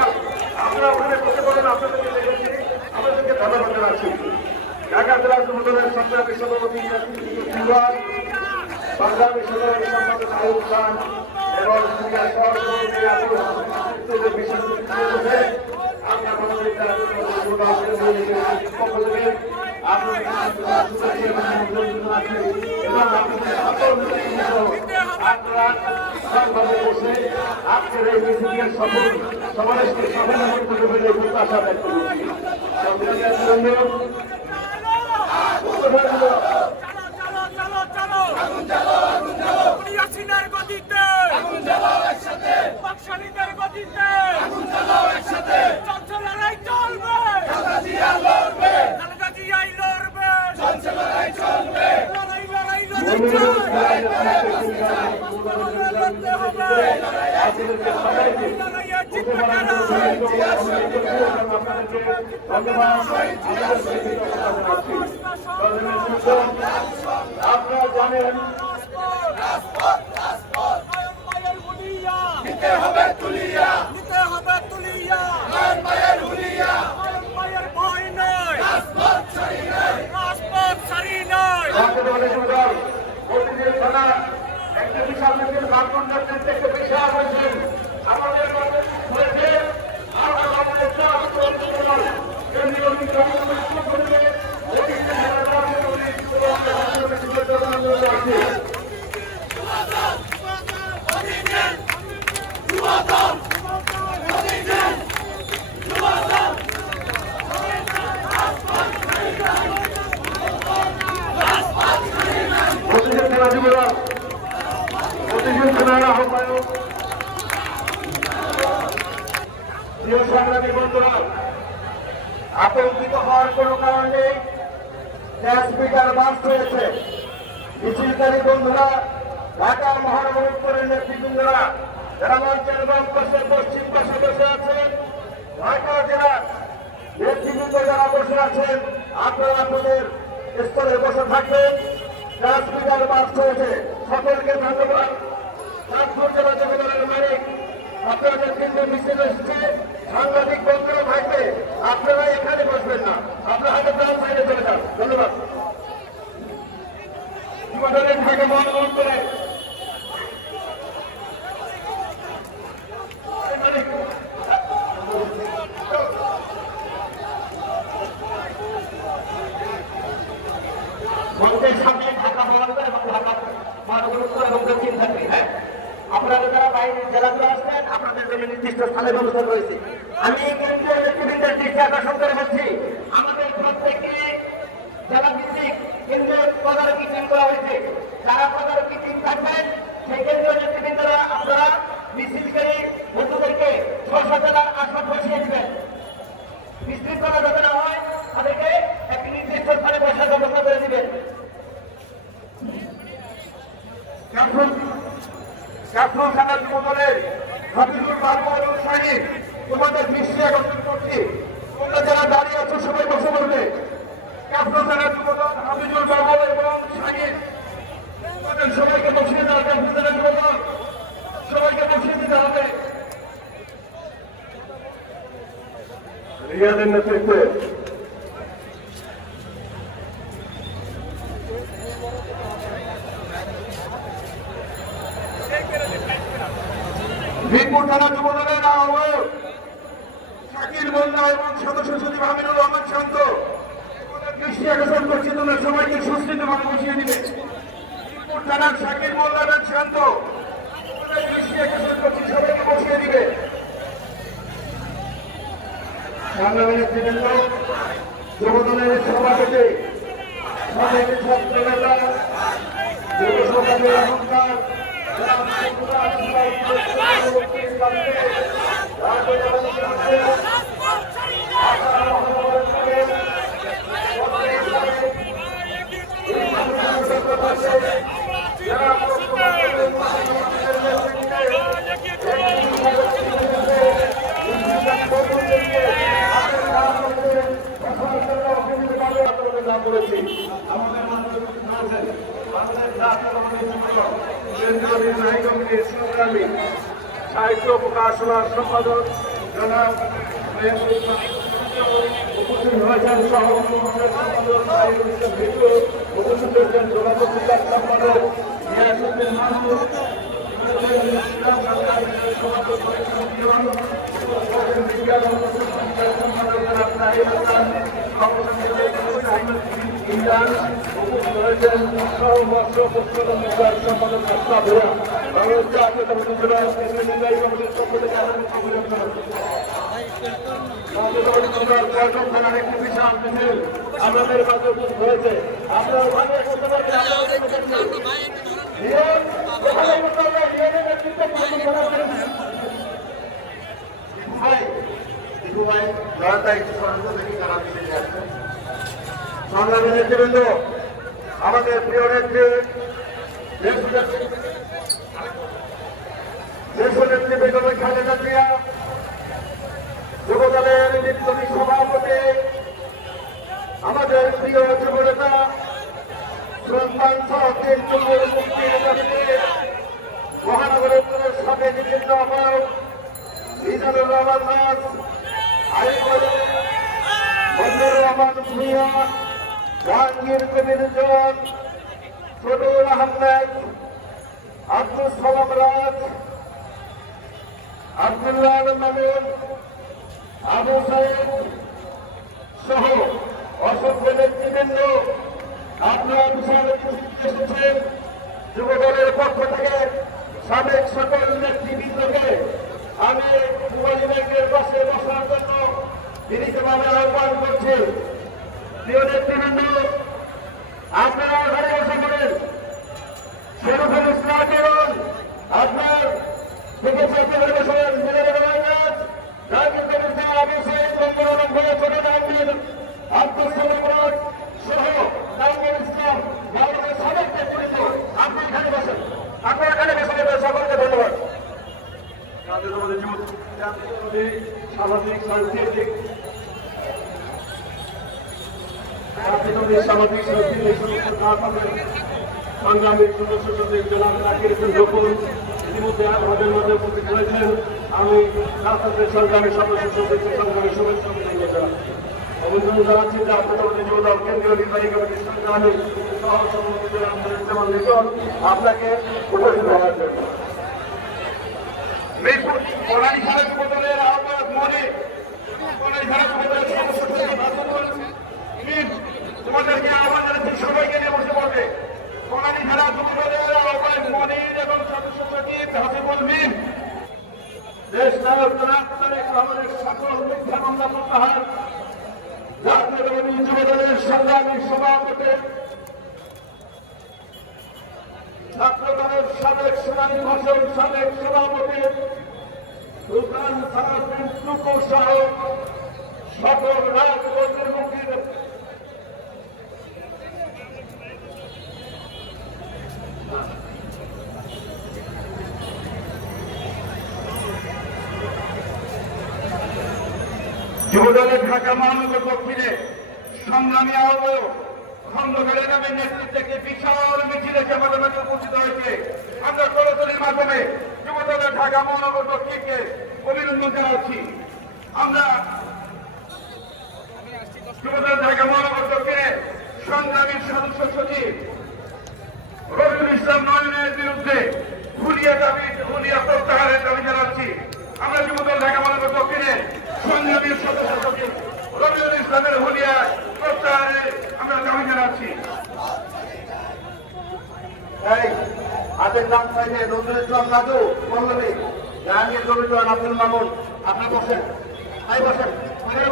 আপনারা ওখানে বসে পড়েন, আপনাদেরকে দেখেছি, আপনাদেরকে ধন্যবাদ জানাচ্ছি। ঢাকা জেলা যুবদলের সংগ্রামী সভাপতি সংগ্রামী সাধারণ সম্পাদক আইয়ুব খান এবং আজকের এই মিছিলের সফল সমাবেশকে সফল করতে বলে প্রত্যাশা ব্যক্ত করছি। আপনারা জানেন নিতে হবে তুলিয়া, নিতে হবে তুলিয়া, মায়ের হুলিয়া, মায়ের ভয় নয়, রাজপথ ছাড়ি নয়, রাজপথ ছাড়ি নয়। প্রতিদিন থানা একটা বিশাল মিছিল বামপন্থার থেকে বিশাল হয়েছেন আমাদের হয়েছে। আমরা আমাদের প্রতিদিন থানার আহ্বায়ক আতঙ্কিত হওয়ার কোনো কারণ নেই। স্পিকার বাস্ট হয়েছে। মিছিলকারী বন্ধুরা, ঢাকা মহানগর উত্তরের নেতৃবৃন্দরা যারা মঞ্চের এবং পাশে পশ্চিম পাশে বসে আছেন, ঢাকা জেলার নেতৃবৃন্দ যারা বসে আছেন, আপনারা আপনাদের স্তরে বসে থাকবেন। স্পিকার বাস্ট হয়েছে। সকলকে ধন্যবাদ। নাগপুর জেলা যুবদলের মালিক আপনাদের কেন্দ্রে মিছিল এসেছে, সাংবাদিক বন্ধুরা থাকবে, আপনারা এখানে বসবেন না, আপনারা হয়তো ডান সাইডে চলে যান। ধন্যবাদ। যুবদলের থেকে মন করে মঞ্চের সামনে ঢাকা মহানগর এবং ঢাকা মহানগর উত্তর এবং দক্ষিণ থাকবে। হ্যাঁ, আপনারা যারা বাইরের জেলাগুলো আসবেন, আপনাদের জন্য নির্দিষ্ট স্থানে ব্যবস্থা রয়েছে। আমি কেন্দ্রীয় নেতৃবৃন্দের দৃষ্টি আকর্ষণ করে বলছি, আমাদের প্রত্যেকটি জেলা ভিত্তিক কেন্দ্রীয় তদারকি টিম করা হয়েছে। যারা তদারকি টিম থাকবেন, সেই কেন্দ্রীয় নেতৃবৃন্দরা আপনারা মিছিলকারী বন্ধুদেরকে স্ব জেলার আসন বসিয়ে দিবেন। বিশৃঙ্খলা যাতে না হয়, তাদেরকে একটি নির্দিষ্ট স্থানে বসার ব্যবস্থা করে দিবেন। জাতীয় সেনা যুবদলের হাফিজুর বাবু এবং শাহিদ, তোমাদের দৃষ্টি আকর্ষণ করছি, তোমরা যারা দাঁড়িয়ে আছো সবাই বসে বলবে। জাতীয় সেনা যুবদল হাফিজুর বাবু এবং শাহিদ, তোমাদের সবাইকে বসিয়ে দেওয়া। জাতীয় সেনা যুবদল সবাইকে বসিয়ে দিতে হবে। রিয়াদের নেতৃত্বে মিরপুর থানা যুবদলের আহ্বায়ক শাকিল মোল্লা এবং সদস্য সচিব আমিনুর রহমান শান্ত, দৃষ্টি আকর্ষণ করছি, তোমরা সবাইকে সুস্থিতভাবে বসিয়ে দিবে। মিরপুর থানার শাকিল মোল্লা এবং শান্ত, দৃষ্টি আকর্ষণ করছি, সবাইকে বসিয়ে দিবে। সংগ্রামী নেতৃবৃন্দ, যুবদলের সভাপতি, সাবেক ছাত্র নেতা, যুব সমাজের অহংকার, সাহিত্য প্রকাশনার সম্পাদক জনাব উপস্থিত হয়েছেন সম্পাদক গিয়াসউদ্দিন মাহমুদ, আপনাদের কাছে হয়েছে। আপনারা সংগ্রামী নেতৃবৃন্দ, আমাদের প্রিয় নেত্রী দেশনেত্রী বেগম খালেদা জিয়া, যুবদলের বিপ্লবী সভাপতি, আমাদের প্রিয় যুবনেতা সুলতান সাউদ্দিন চুমুর মুক্তির দাবিতে মহানগর উত্তরের সাথে বিভিন্ন আহ্বায়ক মিজানুর রহমান দাস, বজলুর রহমান ভূঁইয়া, জাহাঙ্গীর কবির জন, সদুর আহমেদ, আব্দুল সালাম রাজ, আব্দুল্লাহ মামুন, আবু সাইদ সহ অসংখ্য নেতৃবৃন্দ, আপনারা বিশাল এসেছেন। যুবদলের পক্ষ থেকে সাবেক সকল নেতৃবৃন্দকে আমি মোবাইল ব্যাংকের পাশে বসার জন্য বিনীতভাবে আহ্বান করছি। প্রিয় নেতৃবৃন্দ, আপনারা ঘরে বসে করেন। শরীফুল ইসলাম করুন, আপনার থেকে চেষ্টা করে বসেন। আবু সাইদ বঙ্গবন্ধু ছোট নাম দিয়ে সামাজিক সাংস্কৃতিক সামাজিক সাংস্কৃতিক সংগ্রামী সদস্য সচিব জনাব জাকির হোসেন রকুন ইতিমধ্যে আমাদের মধ্যে উপস্থিত হয়েছেন। আমি রাষ্ট্রের সংগ্রামী সদস্য সচিব সংগ্রামী শুভেচ্ছা অভিনন্দন জানাচ্ছি যে আপনাদের যুবদল কেন্দ্রীয় নির্বাহী কমিটির সংগ্রামী সহ সভাপতি জনাব লিটন আপনাকে উপস্থিত হওয়ার জন্য। যুবদলের আহ্বায়ক মনে সদস্য সচিব তোমাদেরকে আহ্বান জানাচ্ছি সবাইকে নিয়ে বসে পড়বে। কোনালীখালা যুবদলের আহ্বায়ক মনির এবং সদস্য সচিব হাসিবুল মিন দেশ নায়ক জনাব তারেক রহমানের সকল মিথ্যা মামলা প্রত্যাহার জাতীয়তাবাদী যুবদলের সংগ্রামী সভাপতি ছাত্রদলের সাবেক শুনানি ভাষণ সাবেক সভাপতি সুলতান সারাফিন টুকু সহ সকল রাজনৈতিক মুক্তির যুবদলের ঢাকা মহানগর দক্ষিণে সংগ্রামী আহ্বায়ক খন্দকারের নামের নেতৃত্বে একটি বিশাল মিছিলে আমাদের মাঝে উপস্থিত হয়েছে। আমরা করতলির মাধ্যমে যুবদলের ঢাকা মহানগর দক্ষিণকে অভিনন্দন জানাচ্ছি। আমরা যুবদলের ঢাকা মহানগর দক্ষিণে সংগ্রামী সদস্য সচিব রবিউল ইসলাম নয়নের বিরুদ্ধে হুলিয়া প্রত্যাহারের দাবি জানাচ্ছি। আমরা যুবদল ঢাকা মহানগর দক্ষিণে সংগ্রামী সদস্য সচিব রবিউল ইসলামের হুলিয়া প্রত্যাহারের আমরা দাবি জানাচ্ছি। হাতের নাম চাইলে নজরুল ইসলাম লাদু মল্লবী জাহাঙ্গীর রবিউল আব্দুল মামুন আপনার বসেন, তাই বসেন,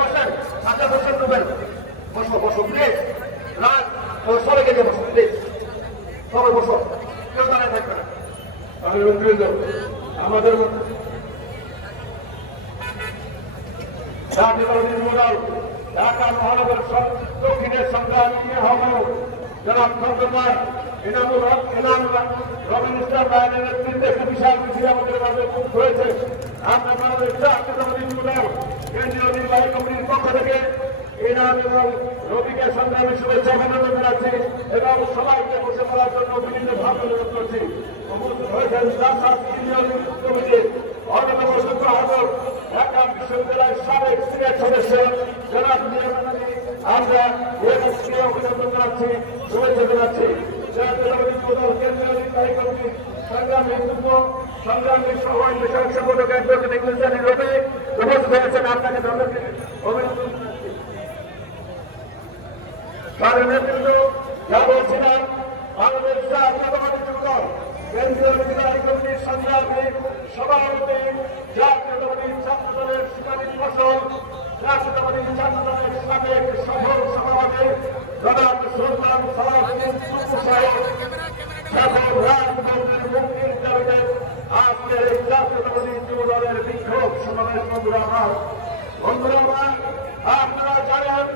বসেন, হাতে বসেন, দেবেন, বসো বসো প্লিজ, রাত সবাইকে দিয়ে বসো প্লিজ, সবাই বসো, কেউ দাঁড়ায় থাকবে না। আমাদের ঢাকা মহানগর দক্ষিণের সংগ্রামী আহ্বায়ক জনাব খন্দকার রবিউল ইসলাম রায়ের নেতৃত্বে একটি বিশাল মিছিল আমাদের মাঝে উপস্থিত হয়েছে। আমরা বাংলাদেশ জাতীয়তাবাদী যুবদল কেন্দ্রীয় নির্বাহী কমিটির পক্ষ থেকে ইনাম এবং রবিকে সংগ্রামী শুভেচ্ছা অভিনন্দন জানাচ্ছি এবং সবাইকে বসে পড়ার জন্য বিনীতভাবে অনুরোধ করছি। উপস্থিত হয়েছেন কমিটির অন্যতম সম্পাদক ঢাকা বিশ্ববিদ্যালয়ের সাবেক সিনিয়র সদস্য জনাব আমরা অভিনন্দন জানাচ্ছি, শুভেচ্ছা জানাচ্ছি। জাতীয়তাবাদী যুবদল কেন্দ্রীয় নির্বাহী কমিটির সংগ্রামী সহ বিষয়ক সংগঠক অ্যাডভোকেট গুলজানি রবি উপস্থিত হয়েছেন। আপনাকে ধন্যবাদ অভিনন্দন নেতৃত্ব যা বলছিলাম বাংলাদেশ জাতীয়তাবাদী যুবদল কেন্দ্রীয় নির্বাহী কমিটির সংগ্রামী সভাপতি জাতীয়তাবাদী ছাত্রদলের শিবানী ফসল জাতীয়তাবাদী ছাত্রদলের সাবেক সফল সভাপতি জনাব সুলতান সালাউদ্দিন টুকু সাহেব সকল রাজনৈতিক মুক্তির দাবিতে আজকের এই জাতীয়তাবাদী যুবদলের বিক্ষোভ সমাবেশ। বন্ধুরা আমার, আপনারা জানেন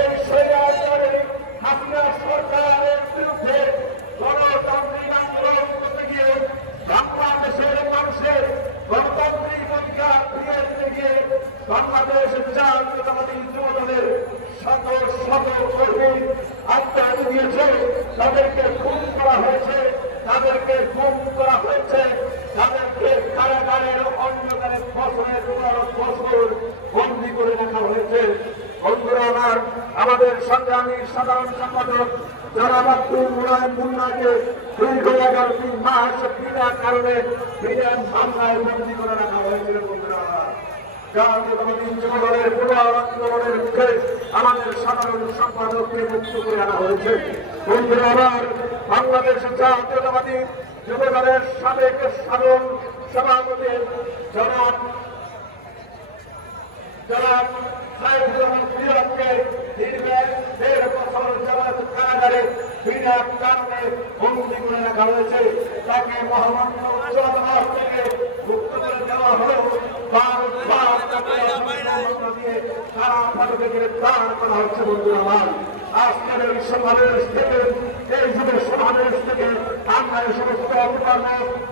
এই স্বৈরাচারী হাসিনা সরকারের বিরুদ্ধে গণতান্ত্রিক আন্দোলন করতে গিয়ে বাংলাদেশের মানুষের গণতান্ত্রিক অধিকার ফিরিয়ে দিতে গিয়ে বাংলাদেশ জাতীয়তাবাদী যুবদলের শত শত কর্মী আত্মহত্যা দিয়েছে, তাদেরকে খুন করা হয়েছে, তাদেরকে গুম করা হয়েছে, তাদেরকে কারাগারের অন্ধকারে বছরের বছর বন্দী করে রাখা হয়েছে। বন্ধুরা আমার, আমাদের সংগ্রামী সাধারণ সম্পাদক জনাব আব্দুল মুলায়েম মুন্নাকে দীর্ঘ 11টি মাস বিনা কারণে বিনা মামলায় বন্দী করে রাখা হয়েছিল। বন্ধুরা, জাতীয়তাবাদী যুবদলের পুনর আন্দোলনের মুখে আমাদের সাধারণ সম্পাদককে মুক্ত করে আনা হয়েছে। বন্ধুরা আমার, বাংলাদেশ জাতীয়তাবাদী যুবদলের সাবেক সাধারণ সভাপতি জনাব সাইফুর রহমান প্রিয়কে দীর্ঘ 1.5 বছর যাবৎ কারাগারে বিনা কারণে বন্দী করে রাখা হয়েছে। তাকে মহামান্য আদালত থেকে মুক্ত করে দেওয়া হলেও তারা ফাটকে গ্রেপ্তার করা হচ্ছে। বন্ধুরা আমার, আজকের এই সমাবেশ থেকে, এই যুগের সমাবেশ থেকে আমরা এই সমস্ত অপকর্ম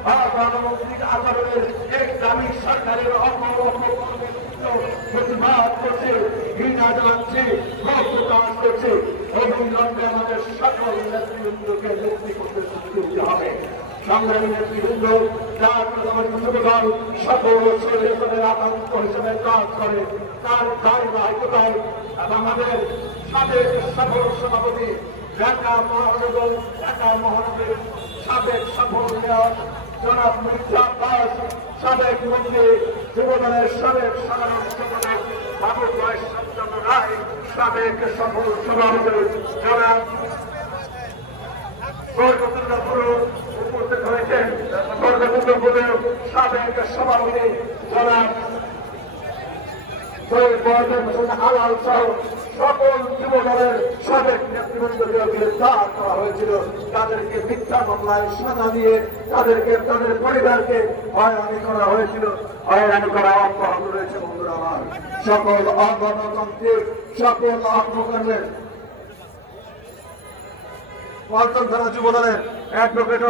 বা গণতান্ত্রিক আচরণের এক দাবি আমি সরকারের প্রতিবাদ করছে, ঘৃণা জানাচ্ছে, ক্ষোভ প্রকাশ করছে। অবিলম্বে আমাদের সকল নেতৃবৃন্দকে মুক্তি করতে দিতে হবে। সংগ্রামী নেতৃবৃন্দ, জাতীয়তাবাদী যুবদল সকল ছেলেদের আতঙ্ক হিসেবে কাজ করে, তার ধারাবাহিকতায় আমাদের সাবেক সফল সভাপতি ঢাকা মহানগর মহানগরের সাবেক সফল মেয়র জনাব মির্জা আব্বাস, সাবেক মন্ত্রী যুবদলের সাবেক সাধারণ সম্পাদক বাবু চন্দ্র রায়, সাবেক সফল সভাপতি জনাব উপস্থিত হয়েছেন বরকতুল্লাহপুরের সাবেক সভাপতি জনাব আলাল সহ সকল যুবদলের সাবেক নেতৃবৃন্দকে গ্রেফতার করা হয়েছিল। তাদেরকে মিথ্যা মামলায় সাজা দিয়ে তাদেরকে তাদের পরিবারকে হয়রানি করা হয়েছিল, হয়রানি করা অব্যাহত রয়েছে। বন্ধুরা আমার, সকল অগণতান্ত্রিক সকল অগ্রকর্মের পল্টন থানা যুবদলের অ্যাডভোকেট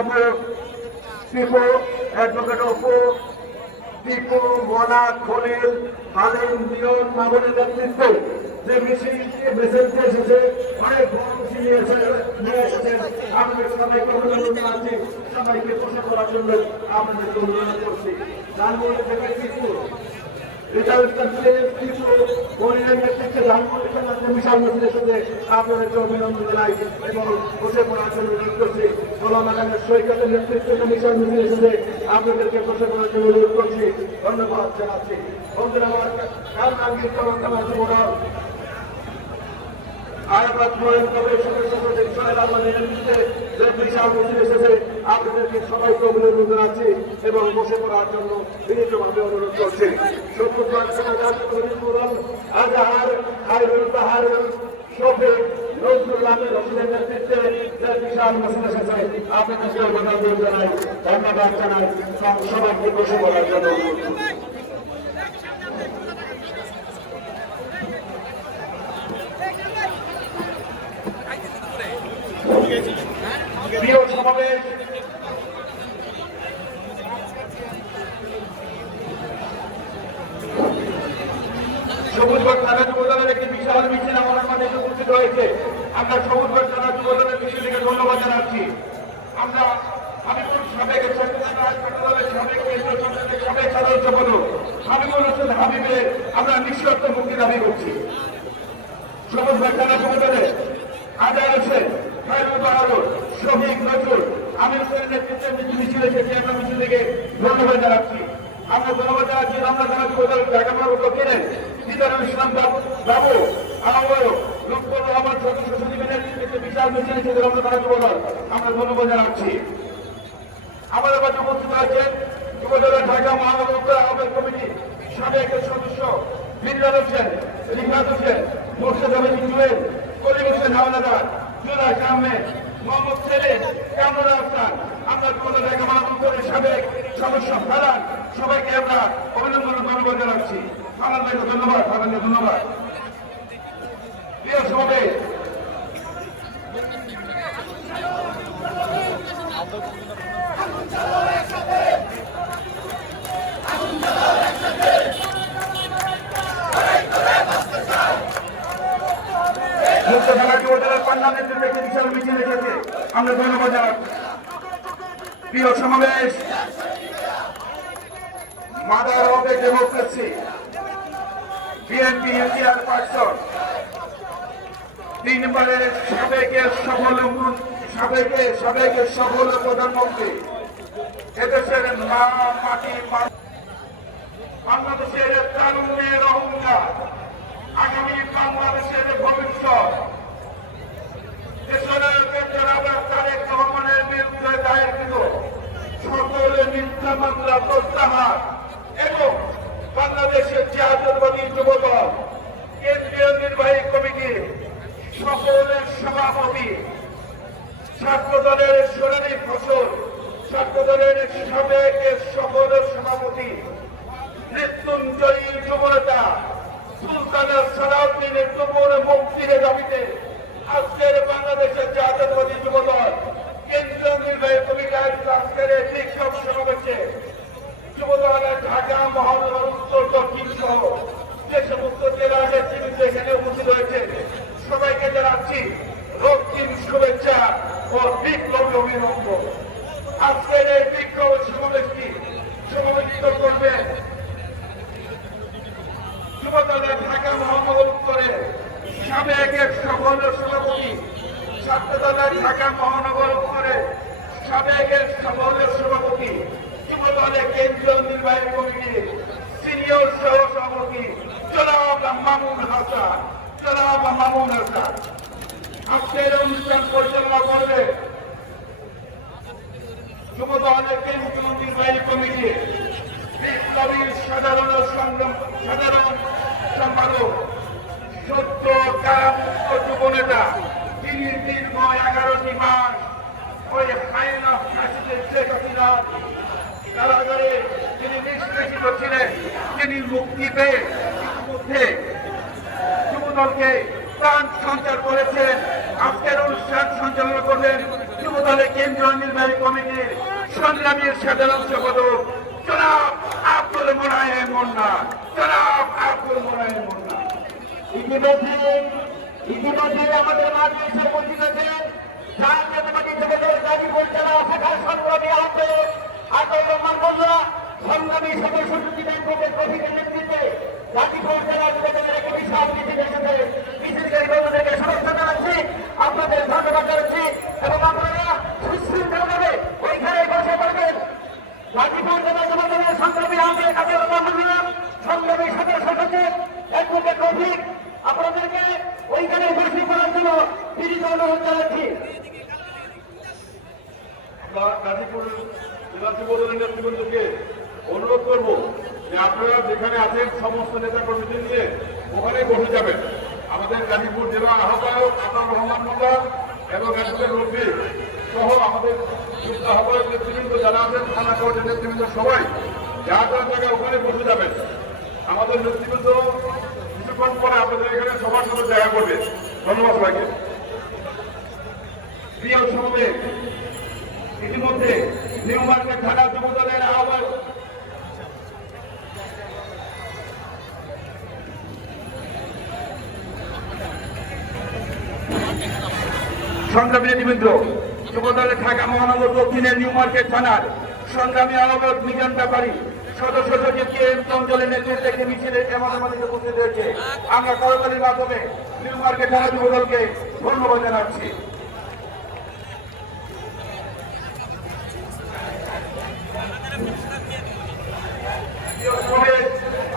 টিপু মোনা খলিল হালিম নিয়ন মামুনের নেতৃত্বে যে মিছিলটি এসেছে, অনেক বড় মিছিল নিয়ে এসেছেন। আমাদের সবাইকে অভিনন্দন জানাচ্ছি, সবাইকে প্রশ্ন করার জন্য আপনাদের অনুরোধ করছি। ধানমন্ডি থেকে টিপু বিশাল মিছিলের সাথে আপনাদেরকে অভিনন্দন জানাই এবং বসে পড়ার জন্য অনুরোধ করছি। গোলামাগানের সৈকতের নেতৃত্বে বিশাল মিছিলের সাথে আপনাদেরকে বসে পড়ার জন্য অনুরোধ করছি, ধন্যবাদ জানাচ্ছি। বন্ধুরা আমার, আপনাদেরকে সবাইকে অভিনন্দন জানাচ্ছি এবং বসে পড়ার জন্য বিনীতভাবে অনুরোধ করছি। আজহার খায়রুল বাহারুল শফিক নজরুল আহমেদ হোসেনের নেতৃত্বে যে বিশাল মিছিল এসেছে, আপনাদেরকে অভিনন্দন জানাই, ধন্যবাদ জানাই, সবাইকে বসে পড়ার জন্য অনুরোধ করছি। প্রিয় সমাবেশ, সবুজগড় থানা যুবদলের একটি বিশাল মিছিল আমাদের মাঝে উপস্থিত হয়েছে। আমরা সবুজগড় থানা যুবদলের মিছিল থেকে ধন্যবাদ জানাচ্ছি। আমি সাবেক সাধারণ সম্পাদক হাবিবুল হোসেন হাবিবের আমরা নিঃশর্ত মুক্তি দাবি করছি। সবুজগড় থানা যুবদলের আজহার হোসেন, খায়রুল বাহারুল, শফিক, নজরুল আমির হোসেনের নেতৃত্বে মিছিল এসেছে। আমরা মিছিল থেকে ধন্যবাদ জানাচ্ছি। আমরা ধন্যবাদ জানাচ্ছি আমরা যারা যুবদল ঢাকা মহানগর দক্ষিণের সিদ্ধারুল ইসলাম বাবু লক্ষ্মণ রহমান সদস্য সচিবের নেতৃত্বে বিশাল মিছিল এসেছে। আমরা যারা যুবদল আমরা ধন্যবাদ জানাচ্ছি। আমাদের কাছে উপস্থিত আছেন যুবদলের ঢাকা মহানগর আহ্বায়ক কমিটি সাবেক সদস্য বিল্লাল হোসেন, রিফাত হোসেন, মোর্শেদ আহমেদ জুয়েল, কলিম হোসেন হাওলাদার, জুলাস আহমেদ, মোহাম্মদ সেলিম, কামরুল হাসান। আমরা যুবদল ঢাকা মহানগরের সাবেক সদস্য ফারান, সবাইকে আমরা অভিনন্দন ধন্যবাদ জানাচ্ছি। ফারান ভাইকে ধন্যবাদ, ফারানকে ধন্যবাদ। প্রিয় সমাবেশ, আমরা ধন্যবাদ জানাচ্ছি। প্রিয় সমাবেশ, mother of democracy BNP chairperson 3 বারের সাবেক সফল প্রধানমন্ত্রী, এদেশের মাটি বাংলাদেশের তারুণ্যের অহংকার, আগামী বাংলাদেশের ভবিষ্যৎ, তারেক রহমানের বিরুদ্ধে দায়েরকৃত সকল মিথ্যা মামলা প্রত্যাহার এবং বাংলাদেশের জাতীয়তাবাদী যুবদল কেন্দ্রীয় নির্বাহী কমিটির সকলের সভাপতি, ছাত্র দলের সোনালী ফসল, ছাত্র দলের সাবেক সকল সভাপতি, মৃত্যুঞ্জয়ী যুবনেতা সুলতানা সালাউদ্দিনের দুপুর মুক্তির দাবিতে আজকের বাংলাদেশের জাতীয়তাবাদী যুবদল কেন্দ্রীয় নির্বাহী কমিটির আজকের বিক্ষোভ সমাবেশে যুবদল ঢাকা মহানগর উত্তর দক্ষিণ সহ যে সমস্ত জেলার নেতৃবৃন্দ এখানে উপস্থিত হয়েছে সবাইকে জানাচ্ছি রক্তিম শুভেচ্ছা ও বিপ্লবী অভিনন্দন। আজকের এই বিক্ষোভ সমাবেশটি সমাবেশিত করবেন যুবদলের ঢাকা মহানগর উত্তরে সাবেক সফল সভাপতি, ছাত্র দলের ঢাকা মহানগর উত্তরে সাবেক সফল সভাপতি, যুব দলের কেন্দ্রীয় নির্বাহী কমিটির সিনিয়র সহ সভাপতি জনাব মামুন হাসান। আজকের অনুষ্ঠান পরিচালনা করবে যুব দলের কেন্দ্রীয় নির্বাহী কমিটির বিপ্লবী সাধারণ সম্পাদক সত্য কারামুক্ত যুব নেতা, তিনি দীর্ঘ 11টি মাস ওই হায়না ফাঁসিদের শেখ হাসিনার কারাগারে তিনি নিষ্পেষিত ছিলেন। তিনি মুক্তি পেয়ে ইতিমধ্যে যুবদলকে প্রাণ সঞ্চার করেছেন। আজকের অনুষ্ঠান সঞ্চালনা করলেন যুবদলের কেন্দ্রীয় নির্বাহী কমিটির সংগ্রামী সাধারণ সম্পাদক জনাব আব্দুল মোনায়েম মুন্না। ইতিমধ্যে আমাদের মাঝে এসে উপস্থিত আছেন জাতীয়তাবাদী যুবদল গাজীপুর জেলা শাখার সংগ্রামী আহ্বায়ক আতাউর রহমান মোল্লা, সংগ্রামী সদস্য সচিবের কমিটির নেতৃত্বে গাজীপুর জেলা যুবদলের একটি বিশাল মিছিল এসেছে। মিছিলকারী বন্ধুদেরকে শুভেচ্ছা জানাচ্ছি, আপনাদের ধন্যবাদ জানাচ্ছি এবং আপনারা সুশৃঙ্খলভাবে ওইখানে বসে পড়বেন। গাজীপুর জেলা যুবদলের সংগ্রামী আহ্বায়ক আতাউর রহমান মোল্লা, সংগ্রামী সদস্য সচিব অ্যাডভোকেট রফিক, আপনাদেরকে ওইখানে বসে পড়ার জন্য বিনীত অনুরোধ জানাচ্ছি। গাজীপুর জেলা যুবদলের নেতৃবৃন্দকে অনুরোধ করবো যে আপনারা যেখানে আছেন সমস্ত নেতা কর্মীদের নিয়ে ওখানে বসে যাবেন। আমাদের গাজীপুর জেলা আহ্বায়ক আতাউর রহমান মোল্লা এবং অ্যাডভোকেট রফিক সহ আমাদের যুক্ত আহ্বায়ক নেতৃবৃন্দ যারা আছেন, থানা কোর্টের নেতৃবৃন্দ সবাই যার যার জায়গায় ওখানে বসে যাবেন। আমাদের নেতৃবৃন্দ কিছুক্ষণ পরে আপনাদের এখানে সবার সাথে দেখা করবে। ধন্যবাদ সবাইকে। প্রিয় সমাবেশ, ইতিমধ্যে নিউ মার্কেট ঢাকা যুবদলের আহ্বায়ক সংগ্রামী নেতৃবৃন্দ যুবদলের ঢাকা মহানগর দক্ষিণের নিউ মার্কেট থানার সংগ্রামী আহ্বায়ক মিজান ব্যাপারী, সদস্য সচিব কে এম চঞ্চলের নেতৃত্বে একটি মিছিলে আমাদের মাঝে উপস্থিত হয়েছে। আমরা করতালির মাধ্যমে নিউ মার্কেট থানা যুবদলকে ধন্যবাদ জানাচ্ছি।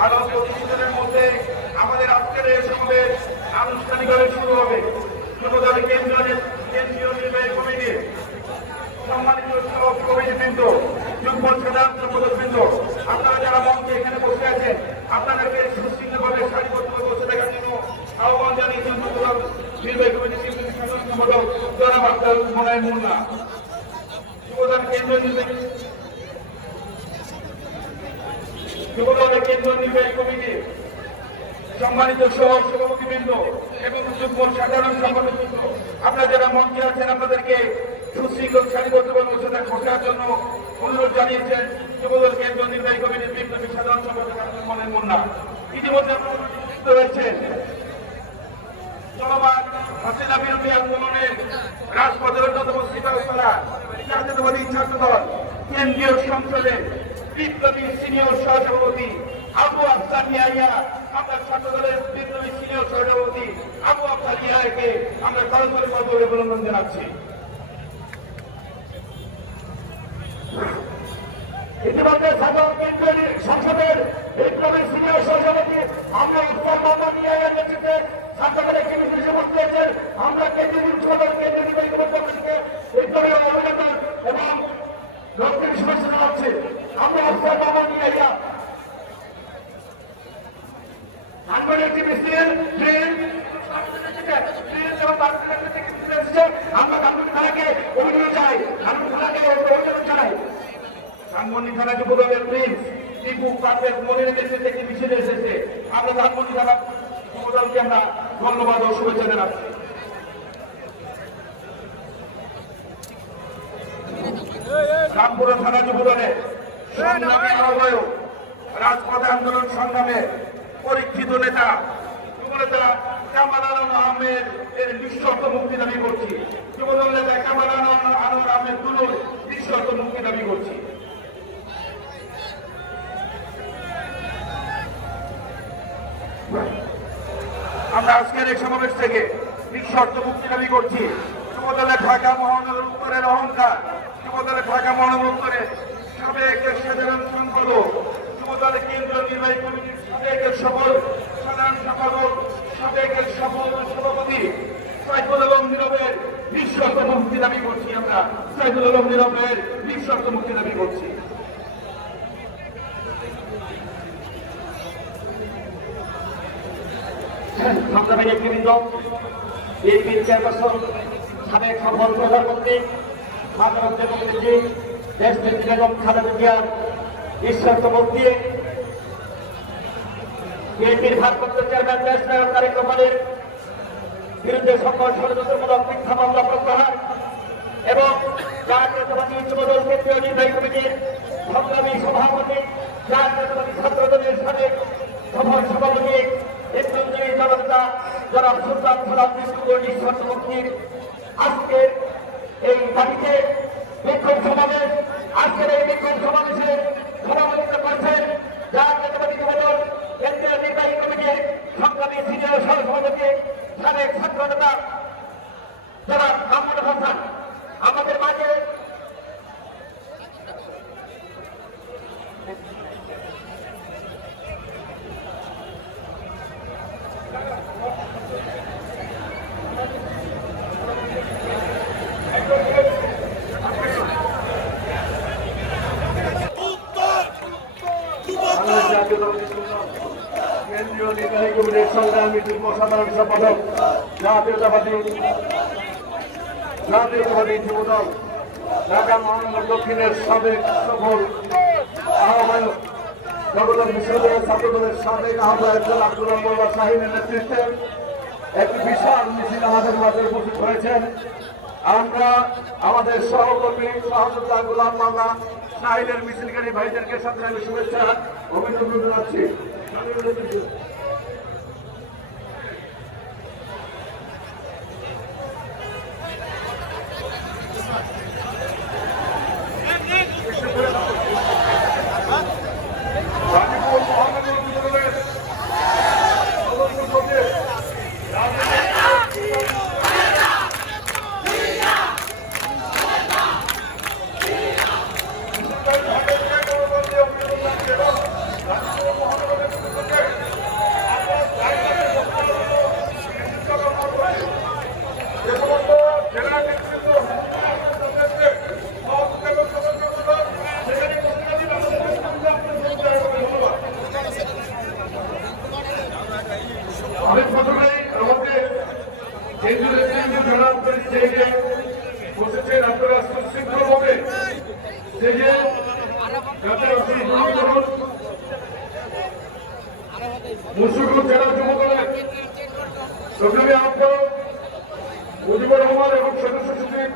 আগামী 25 দিনের মধ্যে আমাদের আজকের এই সমাবেশ আনুষ্ঠানিকভাবে শুরু হবে। যুবদলের কেন্দ্রীয় নির্বাহী কমিটির সম্মানিত কমিটিবৃন্দ, যুগ্ম সাধারণ সম্পাদকবৃন্দ, আপনারা যারা মঞ্চে এখানে বসে আছেন, আপনাদেরকে সুশৃঙ্খলভাবে সারিবদ্ধভাবে বসে থাকার জন্য আহ্বান জানিয়েছেন যুবদল নির্বাহী কমিটির কেন্দ্রীয় সাধারণ সম্পাদক জনাব আব্দুল মোনায়েম মুন্না। যুবদল কেন্দ্রীয় নির্বাহী কমিটি সম্মানিত সভাপতিবৃন্দ এবং যুগ্ম সাধারণ সম্পাদকবৃন্দ, আপনারা যারা মঞ্চে আছেন আপনাদেরকে সুশৃঙ্খল সারিবদ্ধভাবে বসার জন্য অনুরোধ জানিয়েছেন যুবদল কেন্দ্রীয় নির্বাহী কমিটির বিপ্লবী সাধারণ সম্পাদক আব্দুল মোনায়েম মুন্না। ইতিমধ্যে উপস্থিত রয়েছেন চলমান হাসিনা বিরোধী আন্দোলনের রাজপথের অন্যতম সিপাহীরা জাতীয়তাবাদী ছাত্রদল কেন্দ্রীয় সংসদের বিপ্লবী সিনিয়র সহসভাপতি আবু আফসার ইয়াহিয়া, আমরা ছাত্রদলের বিপ্লবী সিনিয়র সহসভাপতি আবু আফসার ইয়াহিয়াকে আমরা করতালি মাধ্যমে অভিনন্দন জানাচ্ছি। ইতিমধ্যে সংসদের বিপ্লবী সিনিয়র সহসভাপতি আমরা আফসার মোহাম্মদ ইয়াহিয়ার নেতৃত্বে ছাত্রদলের একটি মিছিলে উপস্থিত হয়েছেন। আমরা কেন্দ্রীয় নির্বাহী কমিটিকে বিপ্লবী অভিনন্দন এবং রক্তিম শুভেচ্ছা জানাচ্ছি। আমরা আফসার মোহাম্মদ ইয়াহিয়া একটি মিছিল আমরা ধানমন্ডি থানাকে অভিনন্দন জানাই, ধানমন্ডি থানা যুবদলের প্রিন্স টিপু পারভেজ মনির নেতৃত্বে একটি মিছিল এসেছে। আমরা ধানমন্ডি থানা যুবদলকে আমরা ধন্যবাদ ও শুভেচ্ছা জানাচ্ছি। রামপুরা থানা যুবদলের সংগ্রামী আহ্বায়ক আন্দোলন সংগ্রামে পরীক্ষিত নেতা যুবনেতা কামাল আহমেদ এর নিঃশর্ত মুক্তি দাবি করছি। যুবদল নেতা কামাল আহমেদ দুলুর নিঃশর্ত মুক্তি দাবি করছি। আমরা আজকের এই সমাবেশ থেকে নিঃশর্ত মুক্তি দাবি করছি। যুবদলের ঢাকা মহানগর উত্তরের অহংকার, যুবদলের ঢাকা মহানগর উত্তরের সাবেক সাধারণ সম্পাদক, যুবদলের কেন্দ্রীয় নির্বাহী কমিটির সাবেকের সফল সাধারণ সম্পাদক, সাবেকের সফল সভাপতি সাইফুল আলম নীরবের নিঃশর্ত মুক্তি দাবি করছি। আমরা সাইফুল আলম নীরবের নিঃশর্ত মুক্তি দাবি করছি। সংগ্রামী নেতৃবৃন্দ, বিএনপির চেয়ারপারসন, সাবেক সফল প্রধানমন্ত্রী মাননীয় দেশনেত্রী দেশনেত্রী বেগম খালেদা জিয়ার নিঃশর্ত মুক্তি, বিএনপির ভারপ্রাপ্ত চেয়ারম্যান দেশনায়ক তারেক রহমানের বিরুদ্ধে সকল ষড়যন্ত্রমূলক মিথ্যা মামলা প্রত্যাহার এবং জাতীয়তাবাদী যুবদল কেন্দ্রীয় নির্বাহী কমিটির সংগ্রামী সভাপতি, জাতীয়তাবাদী ছাত্রদলের সাবেক সফল সভাপতি নেতৃত্বের জনতা জনাব সুলতান সালাম বিস্কুটের নিঃশর্ত মুক্তির আজকের এই দাবিতে বিক্ষোভ সমাবেশ, আজকের এই বিক্ষোভ সমাবেশে সভাপতিত্ব করছেন জাতীয়তাবাদী যুবদল কেন্দ্রীয় নির্বাহী কমিটির সংগ্রামী সিনিয়র সহসভাপতি সাবেক ছাত্র নেতা জনাব মাহমুদ হাসান। আমাদের মাঝে কেন্দ্রীয় নির্বাহী কমিটির সংগ্রামী যুগ্ম সাধারণ সম্পাদক জাতীয়তাবাদী যুবদল ঢাকা মহানগর দক্ষিণের সাবেক সফল আহ্বায়ক জগদল বিশ্ববিদ্যালয় ছাত্রদলের সাবেক আহ্বায়ক আব্দুল মোল্লা শাহিনের নেতৃত্বে একটি বিশাল মিছিল আমাদের মাঝে উপস্থিত হয়েছেন। আমরা আমাদের সহকর্মী সহযোদ্ধা গোলাম মাওলা শাহিনের মিছিলকারী ভাইদেরকে সাথে আমি শুভেচ্ছা অভিনন্দন জানাচ্ছি। আমি প্রথমেই আমাদের কেন্দ্রীয় নেতৃবৃন্দ জনাব স্টেজে বসেছেন, আপনারা সুশৃঙ্খলভাবে স্টেজে মুন্সিগঞ্জ জেলা যুবদলের সংগ্রামী আহ্বায়ক মুজিবুর রহমান এবং সদস্য সচিব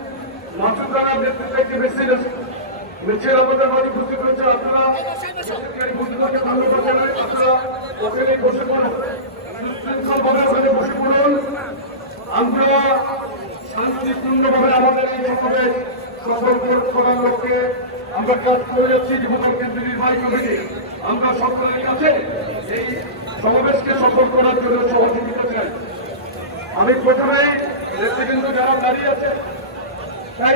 মাসুদ রানার নেতৃত্বে একটি মিছিল আমাদের মাঝে উপস্থিত হয়েছে। আপনারা ধন্যবাদ জানাই। আপনারা ওখানে বসে পড়ুন, সুশৃঙ্খলভাবে ওখানে বসে পড়ুন। আমরা শান্তিপূর্ণভাবে আমাদের এই সমাবেশ সফল করার লক্ষ্যে আমরা কাজ করে যাচ্ছি। যুবদল কেন্দ্রীয় নির্বাহী কমিটি আমরা সকলের কাছে এই সমাবেশকে সফল করার জন্য সহযোগিতা চাই। আমি প্রথমেই নেতৃবৃন্দ যারা দাঁড়িয়ে আছে তাই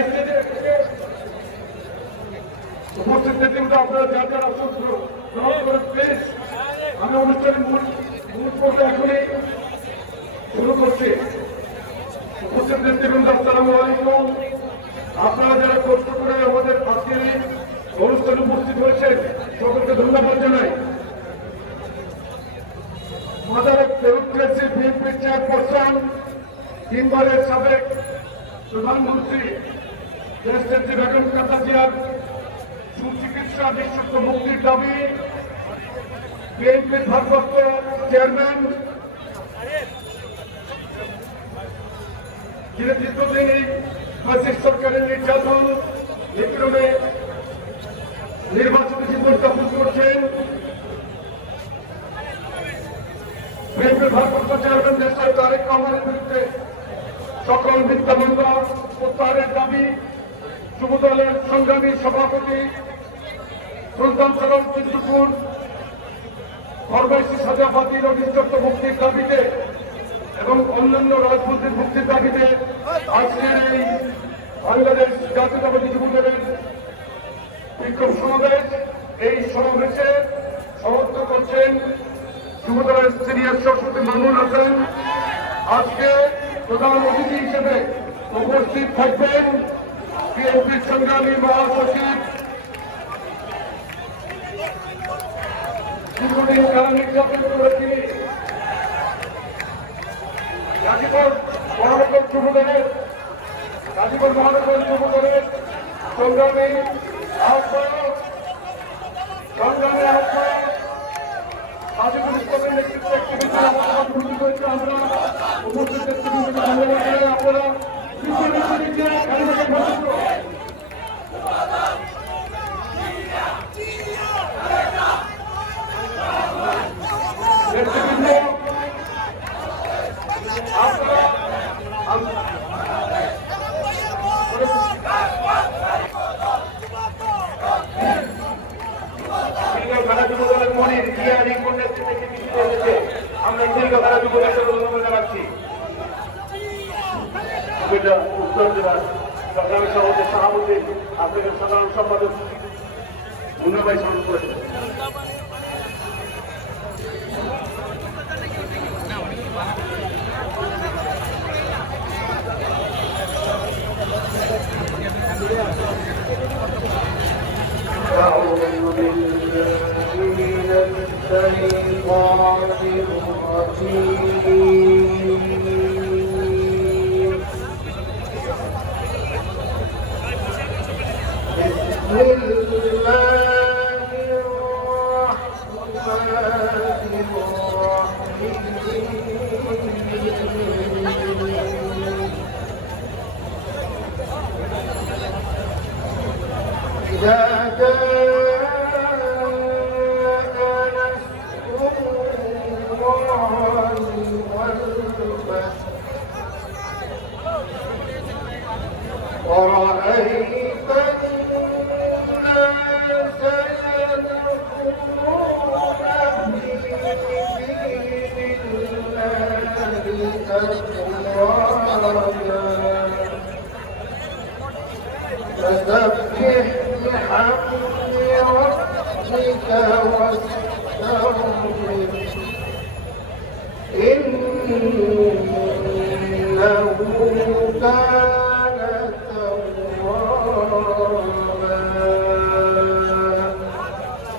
উপস্থিত নেতৃবৃন্দ আপনারা যার যার আসন গ্রহণ করে প্লিজ আমি অনুষ্ঠানের মূল পর্বে এখনই শুরু করছি। উপস্থিত নেতৃবৃন্দ আসসালামু আলাইকুম। আপনারা যারা কষ্ট করে আমাদের আজকের এই অনুষ্ঠানে উপস্থিত হয়েছেন সকলকে ধন্যবাদ জানাই। মাদারের ডেমোক্রেসি বিএনপির চেয়ারপারসন, তিনবারের সাবেক প্রধানমন্ত্রী দেশনেত্রী বেগম খালেদা জিয়ার সুচিকিৎসা নিঃশর্ত মুক্তির দাবি বিএনপির ভারপ্রাপ্ত চেয়ারম্যান যিনি দীর্ঘদিন ফ্যাসিস্ট সরকারের নির্যাতন নিপীড়নে নির্বাচনী জীবন যাপন করছেন বিএনপির ভারপ্রাপ্ত চেয়ারম্যান দেশের তারেক রহমানের বিরুদ্ধে সকল মিথ্যামামলা প্রত্যাহারের দাবি যুবদলের সংগ্রামী সভাপতি সুলতান সরল চিত্রপুর ফরমাইশি সাজাফাতি অভিযুক্ত মুক্তির দাবিতে এবং অন্যান্য রাজনৈতিক মুক্তির দাবিতে আজকের এই বাংলাদেশ জাতীয়তাবাদী যুবদলের বিক্ষোভ সমাবেশ। এই সমাবেশে সমর্থন করছেন যুবদলের সিনিয়র সভাপতি মামুন হাসান। আজকে প্রধান অতিথি হিসেবে উপস্থিত থাকবেন বিএনপির সংগ্রামী মহাসচিব, দীর্ঘদিন কারা নির্যাতন করে তিনি গাজীপুর মহানগর যুবদলের সংগ্রামী আহ্বায়ক আজিজুল ইসলামের নেতৃত্বে একটি বিশাল ঘোষিত হয়েছে। আমরা উপস্থিত নেতৃবৃন্দকে ধন্যবাদ জানাই। আপনারা নেতৃবৃন্দ যুবদলের মনির জিয়া রিঙ্কুর নেতৃত্বে মিছিল হয়েছে। আমরা দীর্ঘ ধারা যুবদলের ধন্যবাদ জানাচ্ছি। উত্তর জেলার সংগ্রামী সভাপতি শাহাবুদ্দিন আপনাদের সাধারণ সম্পাদক মুন্নাভাই স্মরণ করেছেন। فسبح بحمد ربك واستغفره إنه كان توابا.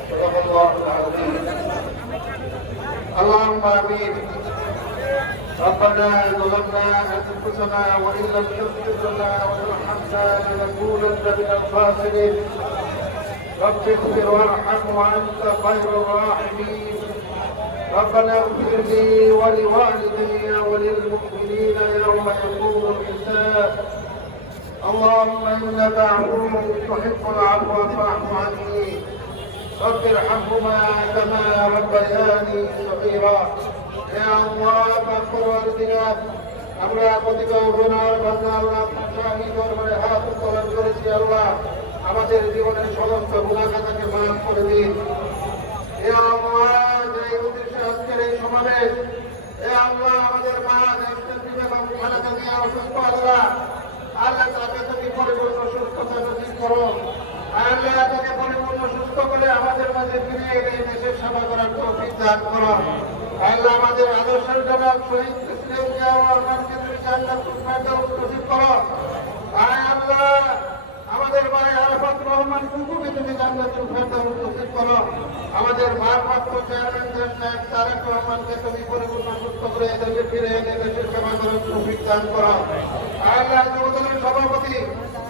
صدق الله العظيم. اللهم آمين. ربنا ظلمنا أنفسنا وإن لم تغفر لنا وترحمنا لنكونن من الخاسرين. رب اغفر وارحم وأنت خير الراحمين. ربنا اغفر لي ولوالدي وللمؤمنين يوم يقوم الحساب. اللهم إنك عفو تحب العفو فاعف عني. رب ارحمهما كما ربياني صغيرا. يا الله فاغفر والدنا আমরা প্রতিটা গুনার বান্দা আল্লাহ শাহী দরবারে হাত উত্তোলন করেছি। আল্লাহ আমাদের জীবনের সমস্ত গুনাহ খাতাকে মাফ করে দিন। হে আল্লাহ এই উদ্দেশ্যে আজকের এই সমাবেশ, হে আল্লাহ আমাদের মা নেতৃত্ব এবং খালেদা জিয়া অসুস্থ, আল্লাহ আল্লাহ তাকে তুমি পরিপূর্ণ সুস্থতা নসিব করো। আল্লাহ তাকে পরিপূর্ণ সুস্থ করে আমাদের মাঝে ফিরিয়ে এনে দেশের সেবা করার তৌফিক দান করো। আল্লাহ আমাদের আদর্শের জনক শহীদ প্রেসিডেন্ট জিয়া রহমানকে তুমি জান্নাতুল ফেরদাউস নসিব করো। আল্লাহ আমাদের ভাই আরাফাত রহমান কুকুকে তুমি জান্নাতুল ফেরদাউস নসিব করো। আমাদের ভারপ্রাপ্ত চেয়ারম্যান দেশ নায়ক তারেক রহমানকে তুমি পরিপূর্ণ সুস্থ করে এদেরকে ফিরে এনে দেশের সেবা করার তৌফিক দান করো। আল্লাহ যুবদলের সভাপতি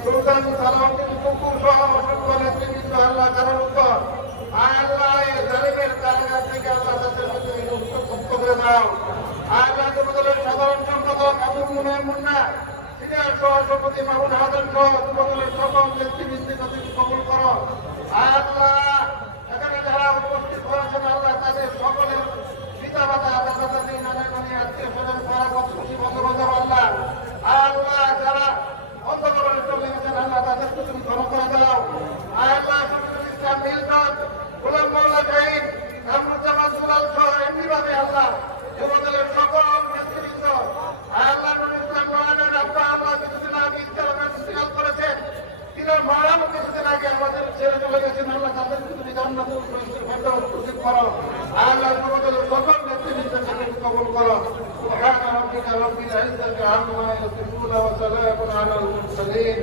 সুলতান সালাউদ্দিন কুকুর সহ অসংখ্য নেতৃবৃন্দ আল্লাহ কারণ উত্তর আল্লাহ এই জালিমের কারাগার থেকে আল্লাহ তাদের মধ্যে মুক্ত করে দাও। আল্লাহ যুবদলের সাধারণ সম্পাদক আবুল মুনায়েম মুন্না, সিনিয়র সহসভাপতি মাহমুদ হাসান সহ যুবদলের সকল নেতৃবৃন্দকে তুমি কবুল করো। আল্লাহ এখানে যারা উপস্থিত হয়েছেন আল্লাহ তাদের সকলের পিতা মাতা দাদা দাদি নানা আল্লাহ তোমাদের সকল নেতৃবৃন্দকে কবুল করো। সুবহান রাব্বিকা রাব্বিল ইজ্জাতি আম্মা ইয়াসিফুন ওয়া সালামুন আলাল মুরসালিন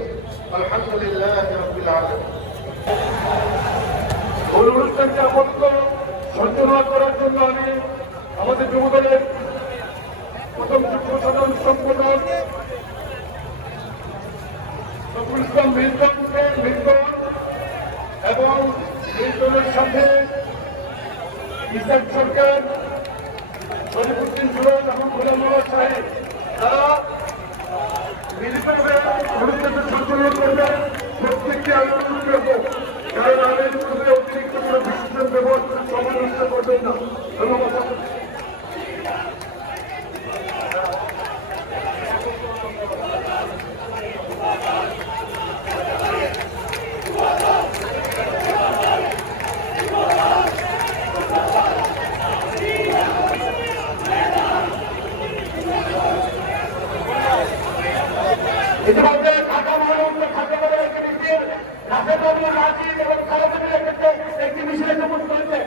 আলহামদুলিল্লাহি রাব্বিল আলামিন। অনুষ্ঠানকে আপাতত সঞ্চালনা করার জন্য আমি আমাদের যুবদলের প্রথম যুগ্ম সাধারণ সম্পাদক শফিকুল ইসলাম মিল্টন এবং মিল্টনের সাথে ইসলাম সরকার, শরীফুদ্দিন জুয়েল এবং গোলাম মোহাম্মদ সাহেব তারা মিলিতভাবে অনুষ্ঠানটি সঞ্চালনা করবেন। প্রত্যেকটি আলোচনা করব, কারণ আমি খুবই অতিরিক্ত কোনো বিশেষণ ব্যবহার করে সমালোচনা করবেন না। ধন্যবাদ। ইতিমধ্যে ঢাকা মহানগর ঢাকা একটি মিছিল রাশেদ বাবু রাজীব এবং সালামের ক্ষেত্রে একটি মিছিলে সমস্ত হয়েছে।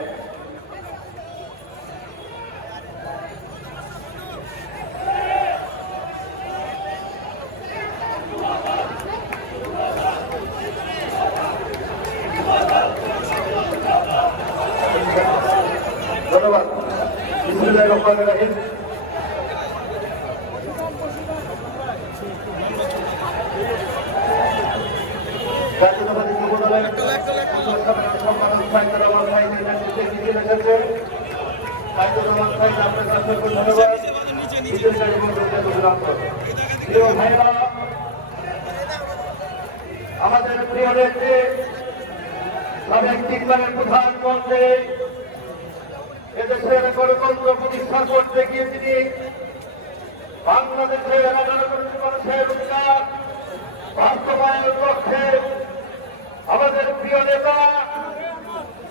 ধন্যবাদ। বিসমিল্লাহির রহমানির রহিম। জাতীয়তাবাদী যুবদলের সম্পাদক সাইদুর রহমান সাইদের নেতৃত্বে মিছিল এসেছে। সাইদুর রহমান সাইদ আপনাকে অসংখ্য ধন্যবাদ। প্রিয় ভাইরা, আমাদের প্রিয় নেত্রী সাবেক তিনবারের প্রধানমন্ত্রী এদেশের গণতন্ত্র প্রতিষ্ঠা করতে গিয়ে তিনি বাংলাদেশের 11 কোটি মানুষের অধিকার বাস্তবায়নের লক্ষ্যে আমাদের প্রিয় নেতা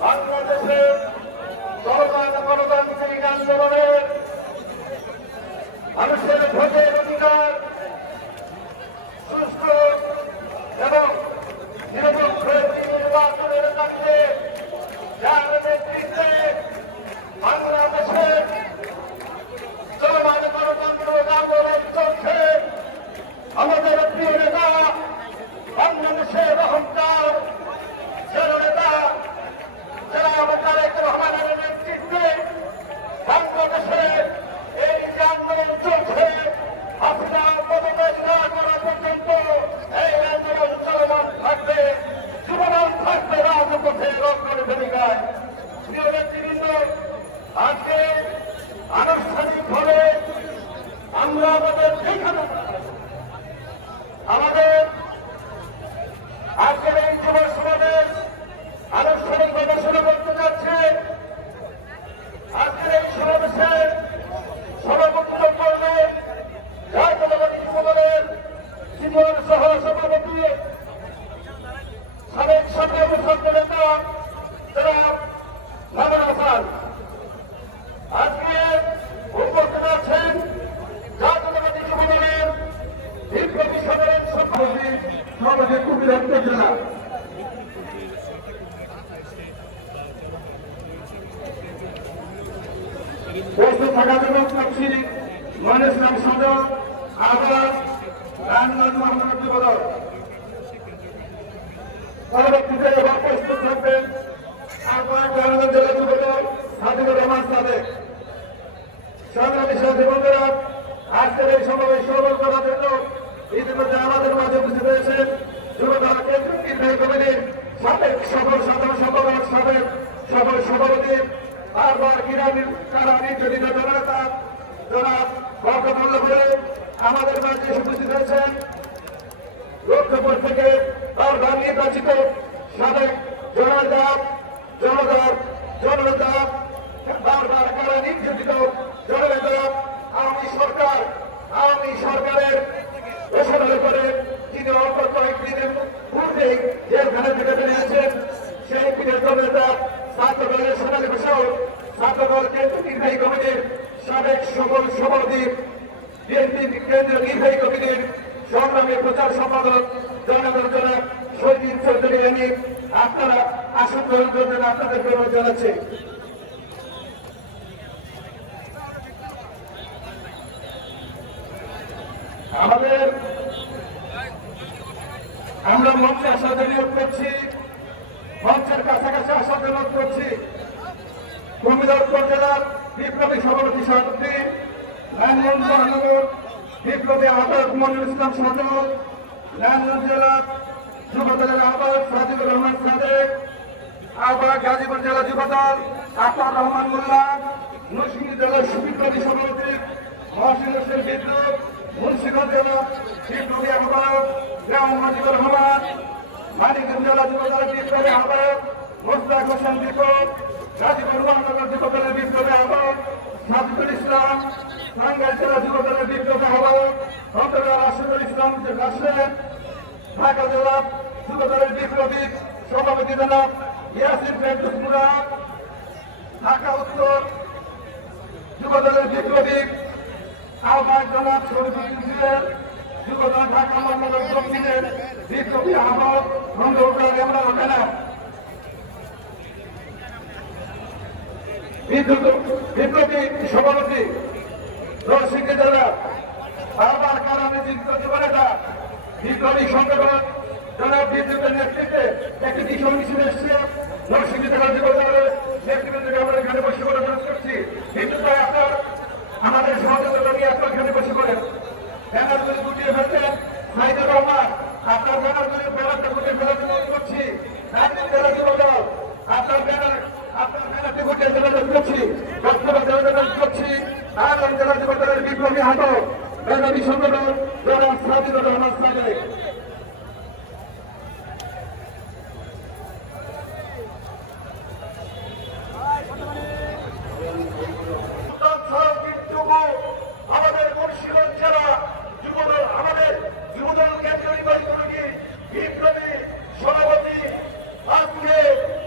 বাংলাদেশের গণতান্ত্রিক আন্দোলনের মানুষের ভোটের অধিকার সুস্থ এবং নিরপেক্ষ নির্বাচনের লক্ষ্যে যার নেতৃত্বে বাংলাদেশের চলমান গণতান্ত্রিক আন্দোলন চলছে, আমাদের প্রিয় নেতা বাংলাদেশের অহংকার নেতা যারা তারেক রহমানের নেতৃত্বে বাংলাদেশে এই যে আন্দোলন চলছে, আপনার পদত্যাগ না করা পর্যন্ত এই আন্দোলন চলমান থাকবে, জীবন থাকবে রাজপথে রক্ষণের ভূমিকায়। প্রিয় নেতৃবৃন্দ, আজকে আনুষ্ঠানিকভাবে আমরা আমাদের যেখানে আমাদের আজকের এই যুব সমাবেশ আনুষ্ঠানিকভাবে শুরু করতে যাচ্ছে। আজকের এই সমাবেশের সভাপতিত্ব করবেন জাতীয়তাবাদী যুবদলের সিনিয়র সহ সভাপতি সাবেক সংগ্রামী ছাত্র নেতা জনাব মামুন হাসান। আজকে উপস্থিত আছেন জাতীয়তাবাদী যুবদলের বিপ্লবী সাধারণ সভাপতি সমাজের কুমির জেলা প্রস্তুত থাকা এবং তফসিল মহেশ রাম সদর আবাস রানগঞ্জ মহানগর যুবদল পরবর্তীতে এবার প্রস্তুত থাকবেন রানগঞ্জ জেলা যুবদল হাবিবুর রহমান সাদেক। সংগ্রামী সাথী বন্ধুরা, আজকের এই সমাবেশ সফল করার জন্য ইতিমধ্যে আমাদের মাঝে উপস্থিত হয়েছেন যুবদল কেন্দ্রীয় নির্বাহী কমিটির সাবেক সফল সাধারণ সম্পাদক, সাবেক সফল সভাপতি, বারবার কারা নির্যাতিত জনতা জনাব বরকতুল্লাহ করে আমাদের মাঝে উপস্থিত হয়েছেন লক্ষ্যপুর থেকে বারবার নির্বাচিত সাবেক জনতা বারবার কারা নির্যাতিত জনতা আওয়ামী সরকারের ঘোষণা করে তিনি অল্প কয়েকদিনের পূর্বেই জেলখানা থেকে বেরিয়েছেন। সেই পীরের জনতা ছাত্র দলের সোনালী ঘোষাল, ছাত্র দল কেন্দ্রীয় নির্বাহী কমিটির সাবেক সকল সভাপতি, বিএনপি কেন্দ্রীয় নির্বাহী কমিটির সংগ্রামী প্রচার সম্পাদক জনাব শহীদ চৌধুরী আপনারা আসন গ্রহণ করবেন, আপনাদের অনুরোধ জানাচ্ছি। আমাদের আমরা মঞ্চে আসার জন্য অনুরোধ করছি, মঞ্চের কাছাকাছি আসার জন্য অনুরোধ করছি। কুমিল্লা উত্তর জেলার বিপ্লবী সভাপতি সভাপতি নারায়ণগঞ্জ মহানগর বিপ্লবী আহ্বায়ক মনিরুল ইসলাম সাজু, নারায়ণগঞ্জ জেলার যুবদলের আহ্বায়ক সাজিদুর রহমান সাদেক, আহ্বায়ক গাজীপুর জেলা যুবদল আতাউর রহমান মোল্লা, নরসিংদী জেলার বিপ্লবী সভাপতি মহসিন হোসেন বিদ্যুৎ, মুন্সিগঞ্জ জেলা বিপ্লবী আহ্বায়ক গ্রাম মাজিদুর রহমান, মানিকগঞ্জ জেলা যুবদলের বিপ্লবী আহ্বায়ক মোস্তাক হোসেন দীপক, গাজীপুর মহানগর যুবদলের বিপ্লবী আহ্বায়ক সাজিদুল ইসলাম, টাঙ্গাইল জেলা যুবদলের বিপ্লবী আহ্বায়ক ডক্টর রাশিদুল ইসলাম রাশেদ, ঢাকা জেলা যুবদলের বিপ্লবী সভাপতি জনাব ইয়াসিন ফেরদৌস মুরাদ, ঢাকা উত্তর যুবদলের বিপ্লবী আহ্বায়ক জনাব শরীফুদ্দিন জিয়ার, যুবদল ঢাকা মহানগর দক্ষিণের বিপ্লবী আহ্বায়ক খন্দকার এমরান হোসেন, বিপ্লবী সভাপতি নরসিংদী জেলা বারবার কারণে জীবনেতা বিপ্লবী সংগঠন জনাব বিদ্যুতের নেতৃত্বে একটি দিশা মিছিল এসছে। নরসিংদী জেলা যুবদলের নেতৃত্বে আমরা এখানে বসে করে অনুরোধ করছি, বিদ্যুৎ ভাই আপনার আমাদের সহযোগিতা নিয়ে আপনার এখানে বসে করেন। ব্যানারগুলি গুটিয়ে ফেলতেন সাইদুর রহমান, আপনার ব্যানারটা গুটিয়ে ফেলার জন্য করছি। নারায়ণগঞ্জ জেলা যুবদল আপনার ব্যানারটি গুটিয়ে ফেলার জন্য করছি। বর্তমান জেলা করছি নারায়ণগঞ্জ জেলা যুবদলের বিপ্লবী আহ্বায়ক মেধাবী সংগঠন জনাব সাজিদুর রহমান সাদেক। আমাদের মুন্সিগঞ্জ জেলা যুবদল আমাদের যুবদল কেন্দ্রীয় নির্বাহী কমিটি বিপ্লবী সভাপতি আজকে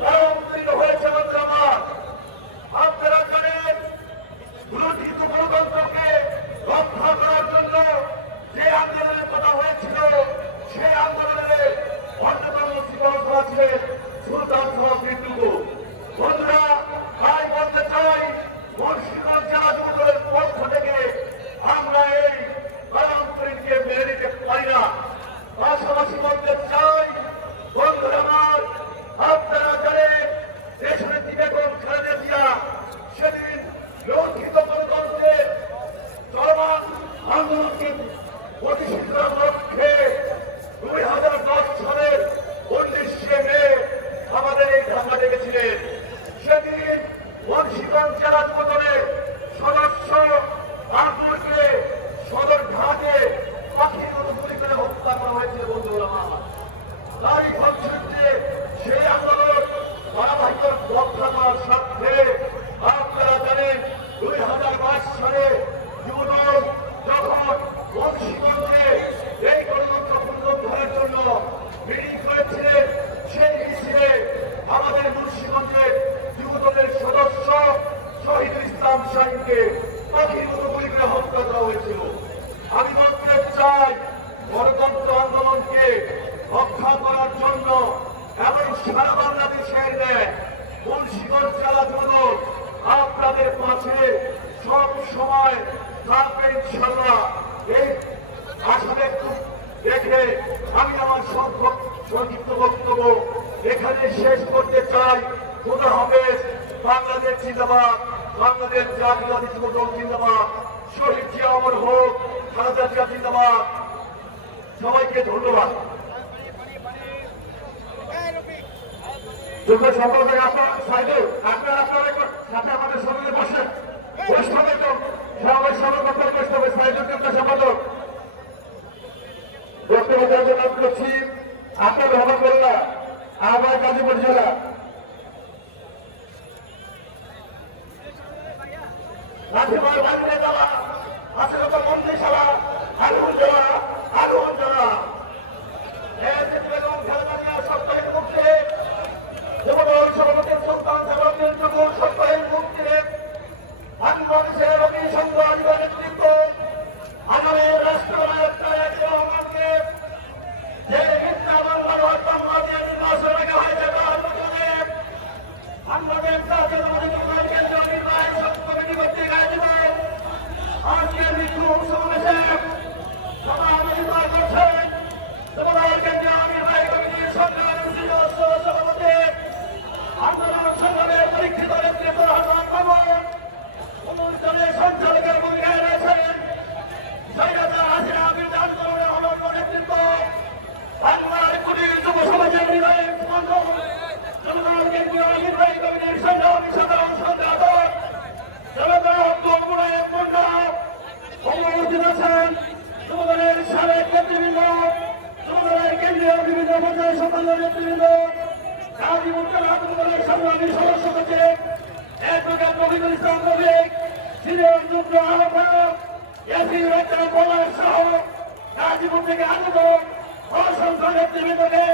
অবতীর্ণ হয়েছে আমাদের আমার। আপনারা জানেন পুরোহিত গণতন্ত্রকে রক্ষা করার জন্য যে আন্দোলনের কথা হয়েছিল, সেই আন্দোলনে অন্যতম শিকড় ছিলেন সুলতান সাহেব বিন্দু। বন্ধুরা, তাই বলতে চাই মুন্সিগঞ্জ জেলা যুবদলের পক্ষ থেকে আমরা এই গণতন্ত্রকে মেনে নিতে পারি না। পাশাপাশি বলতে চাই বন্ধুরা আমার, আপনারা জানেন দেশনেত্রী বেগম খালেদা জিয়া সেদিন লঙ্ঘিত গণতন্ত্রের চলমান আন্দোলনকে প্রতিষ্ঠিত করার লক্ষ্যে 2010 সালের 19শে মে আমাদের এই ধারণা ডেকেছিলেন। সেদিন মুন্সিগঞ্জ জেলা যুবদলের সদস্য আকুরকে সদর ঘাটে পাখির মতো গুলি করে হত্যা করা হয়েছিল। বন্ধুরা, তাই ফলশ্রুতিতে সেই আন্দোলন ধারাবাহিক রক্ষা করার স্বার্থে আপনারা জানেন 2022 সালে যুবদল যখন মুন্সিগঞ্জে এই গণতন্ত্র পুনরুদ্ধারের জন্য মিটিং করেছিলেন, সেই মিছিলে আমাদের মুন্সিগঞ্জের যুবদলের সদস্য শহীদুল ইসলাম শাহীনকে পাখির মতো গুলি করে হত্যা করা হয়েছিল। আমি বলতে চাই গণতন্ত্র আন্দোলনকে রক্ষা করার জন্য এবং সারা বাংলাদেশের ন্যায় মুন্সিগঞ্জ জেলা যুবদল আপনাদের পাশে সব সময় থাকবে ইনশাআল্লাহ। এই আশা রেখে আমি আমার সংক্ষিপ্ত বক্তব্য এখানে শেষ করতে চাই। খোদা হাফেজ। বাংলাদেশ জিন্দাবাদ, বাংলাদেশ জাতীয়তাবাদী যুবদল জিন্দাবাদ, শহীদ জিয়া অমর হোক, খালেদা জিয়া জিন্দাবাদ। সবাইকে ধন্যবাদ। যোগ্য সম্পাদক আপনার সাইডুল, আপনার সাথে আমাদের সঙ্গে বসেন, বসতে হবে তো সবাই সর্বপ্রথম বসতে হবে। সাইডুল যোগ্য সম্পাদক বক্তব্য দেওয়ার জন্য করছি আপনার রহমতুল্লাহ আহ্বায়ক গাজীপুর জেলা। লাঠিমার বাড়িতে যাওয়া আশেপাশে মন্দির সালা আলুন জেলা আলুন জেলা বেগম খালেদা জিয়া সপ্তাহের মুক্তি যুবদল সভাপতি সুলতান সাহেব সপ্তাহের মুক্তি বাংলাদেশের অভিসংঘ আলিমের নেতৃত্ব আগামী রাষ্ট্রনায়ক তারেক রহমানকে যে মিথ্যা মামলার হত্যা দিয়ে নির্বাচন রাখা হয়েছে তার মধ্যে বাংলাদেশ জাতীয়তাবাদী যুবদল কেন্দ্রীয় নির্বাহী কমিটি কর্তৃক আয়োজিত আজকের মৃত্যু সমাবেশে নাজিবুল ইসলাম মল্লিক, সিনিয়র যুগ্ম আহ্বায়ক ইয়াসির রহমান পলাশ সহ গাজীপুর থেকে আগত অসংখ্য নেতৃবৃন্দকে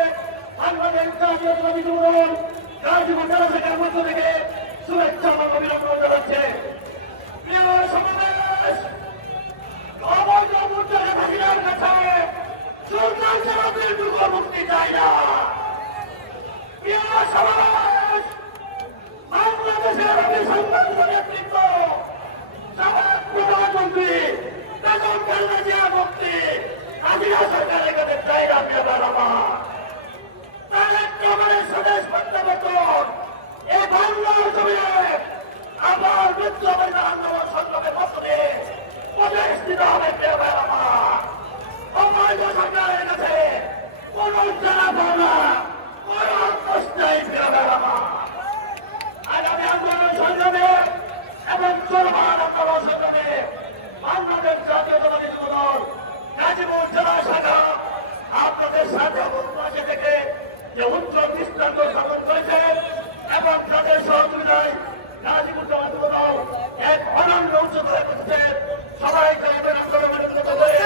বাংলাদেশ জাতীয়তাবাদী যুবদল গাজীপুর জেলা শাখার মধ্য থেকে শুভেচ্ছা এবং অভিনন্দন জানাচ্ছে। প্রিয় সমাবেশ, অবৈধ মুদ্রা হাসিনার কাছে সুলতান সাহেবের যুগ মুক্তি চাই না। প্রিয় সমাবেশ, বাংলাদেশের অভিসম্মানিত নেতৃত্ব সাবেক প্রধানমন্ত্রী বেগম খালেদা জিয়া মুক্তি হাসিনা সরকারের কাছে চাই না। প্রিয় বাবা, তারেক রহমানের স্বদেশ প্রত্যাবর্তন এই বাংলার জমিনে আবার বিপ্লবের আন্দোলন সংগ্রামের মধ্যে প্রবেশ দিতে হবে। প্রিয় বাবা, অবৈধ সরকারের কাছে কোন জানা পাওনা কোন প্রশ্ন নেই। প্রিয় বাবা, আগামী আন্দোলন সংগ্রামে এবং চলমান আন্দোলন সংগ্রামে বাংলাদেশ জাতীয়তাবাদী যুবদল গাজীপুর জেলা শাখা আপনাদের সাথে পাশে থেকে যে উজ্জ্বল দৃষ্টান্ত স্থাপন করেছে এবং তাদের সহযোগিতায় গাজীপুর জেলা যুবদল এক অনন্য উচ্চতায় পৌঁছেছে। সবাইকে আমাদের আন্দোলন মেরুদণ্ড করে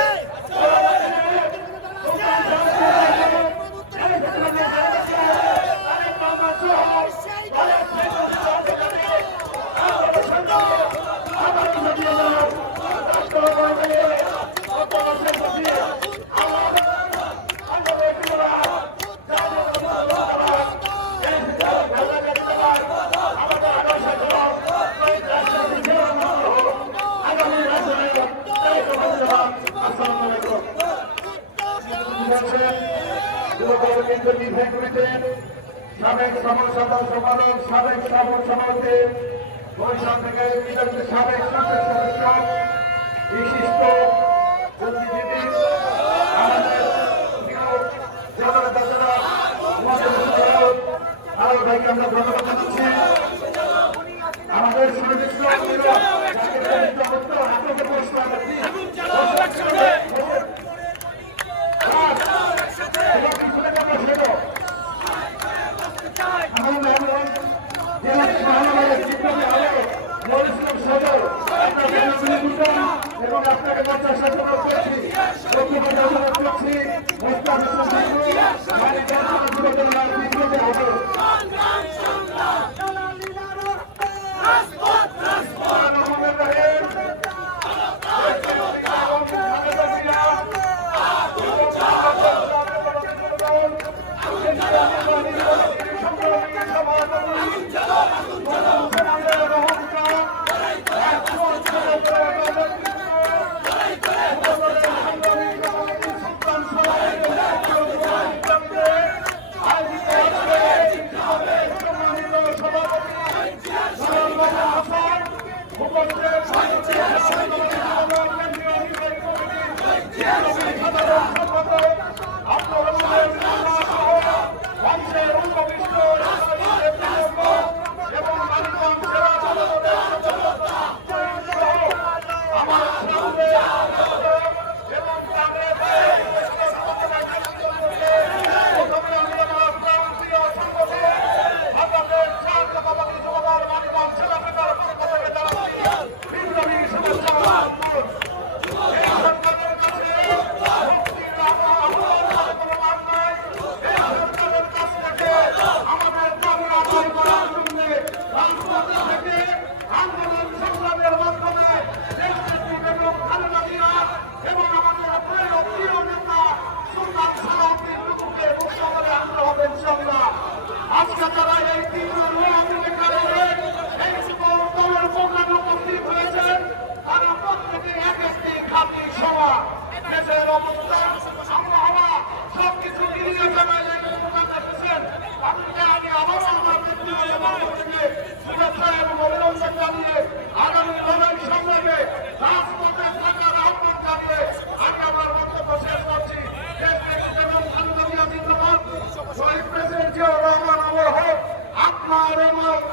সাবেক সাধারণ সম্পাদক, সাবেক সভাপতি, বরিশাল থেকে বিজেপির সাবেক সংসদ সদস্য, বিশিষ্ট বুদ্ধিজীবী, আমাদের আরো ভাইকে আমরা ধন্যবাদ জানাচ্ছি। আমাদের সুনির্দিষ্ট এবং আপনাকে পঞ্চাশ করছি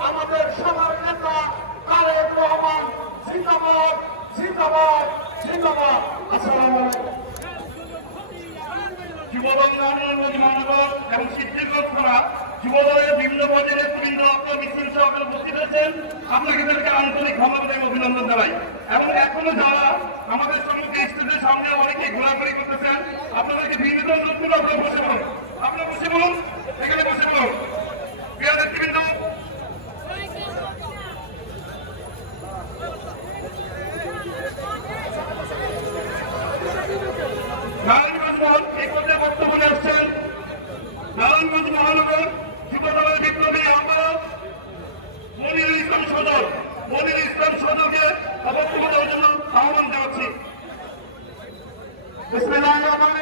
আমাদের সবার নেতা তারেক রহমান জিন্দাবাদ জিন্দাবাদ জিন্দাবাদ। আসসালামু আলাইকুম। যুবদল মহানগর এবং শিক্ষক যুবদলের বিভিন্ন পর্যায়ের নেতৃবৃন্দ আপনার মিছিল সহকারে উপস্থিত হয়েছেন, আমরা তাদেরকে আন্তরিক ধন্যবাদ এবং অভিনন্দন জানাই। এবং এখনো যারা আমাদের সম্মুখে স্টেজের সামনে অনেকে ঘোরাঘুরি করতেছেন, আপনাদেরকে বিভিন্ন অনুরোধ, আপনারা বসে বলুন, আপনারা বসে বলুন, এখানে বসে বলুন। প্রিয় নেতৃবৃন্দ, নারায়ণগঞ্জ মহল এই পর্যায়ে বক্তব্য নিয়ে আসছেন নারায়ণগঞ্জ মহানগর যুবদলের বিপ্লবী আহ্বায়ক মনিরুল ইসলাম সজল। মনিরুল ইসলাম সজলকে বক্তব্য দেওয়ার জন্য আহ্বান জানাচ্ছি। বিসমিল্লাহির রহমানির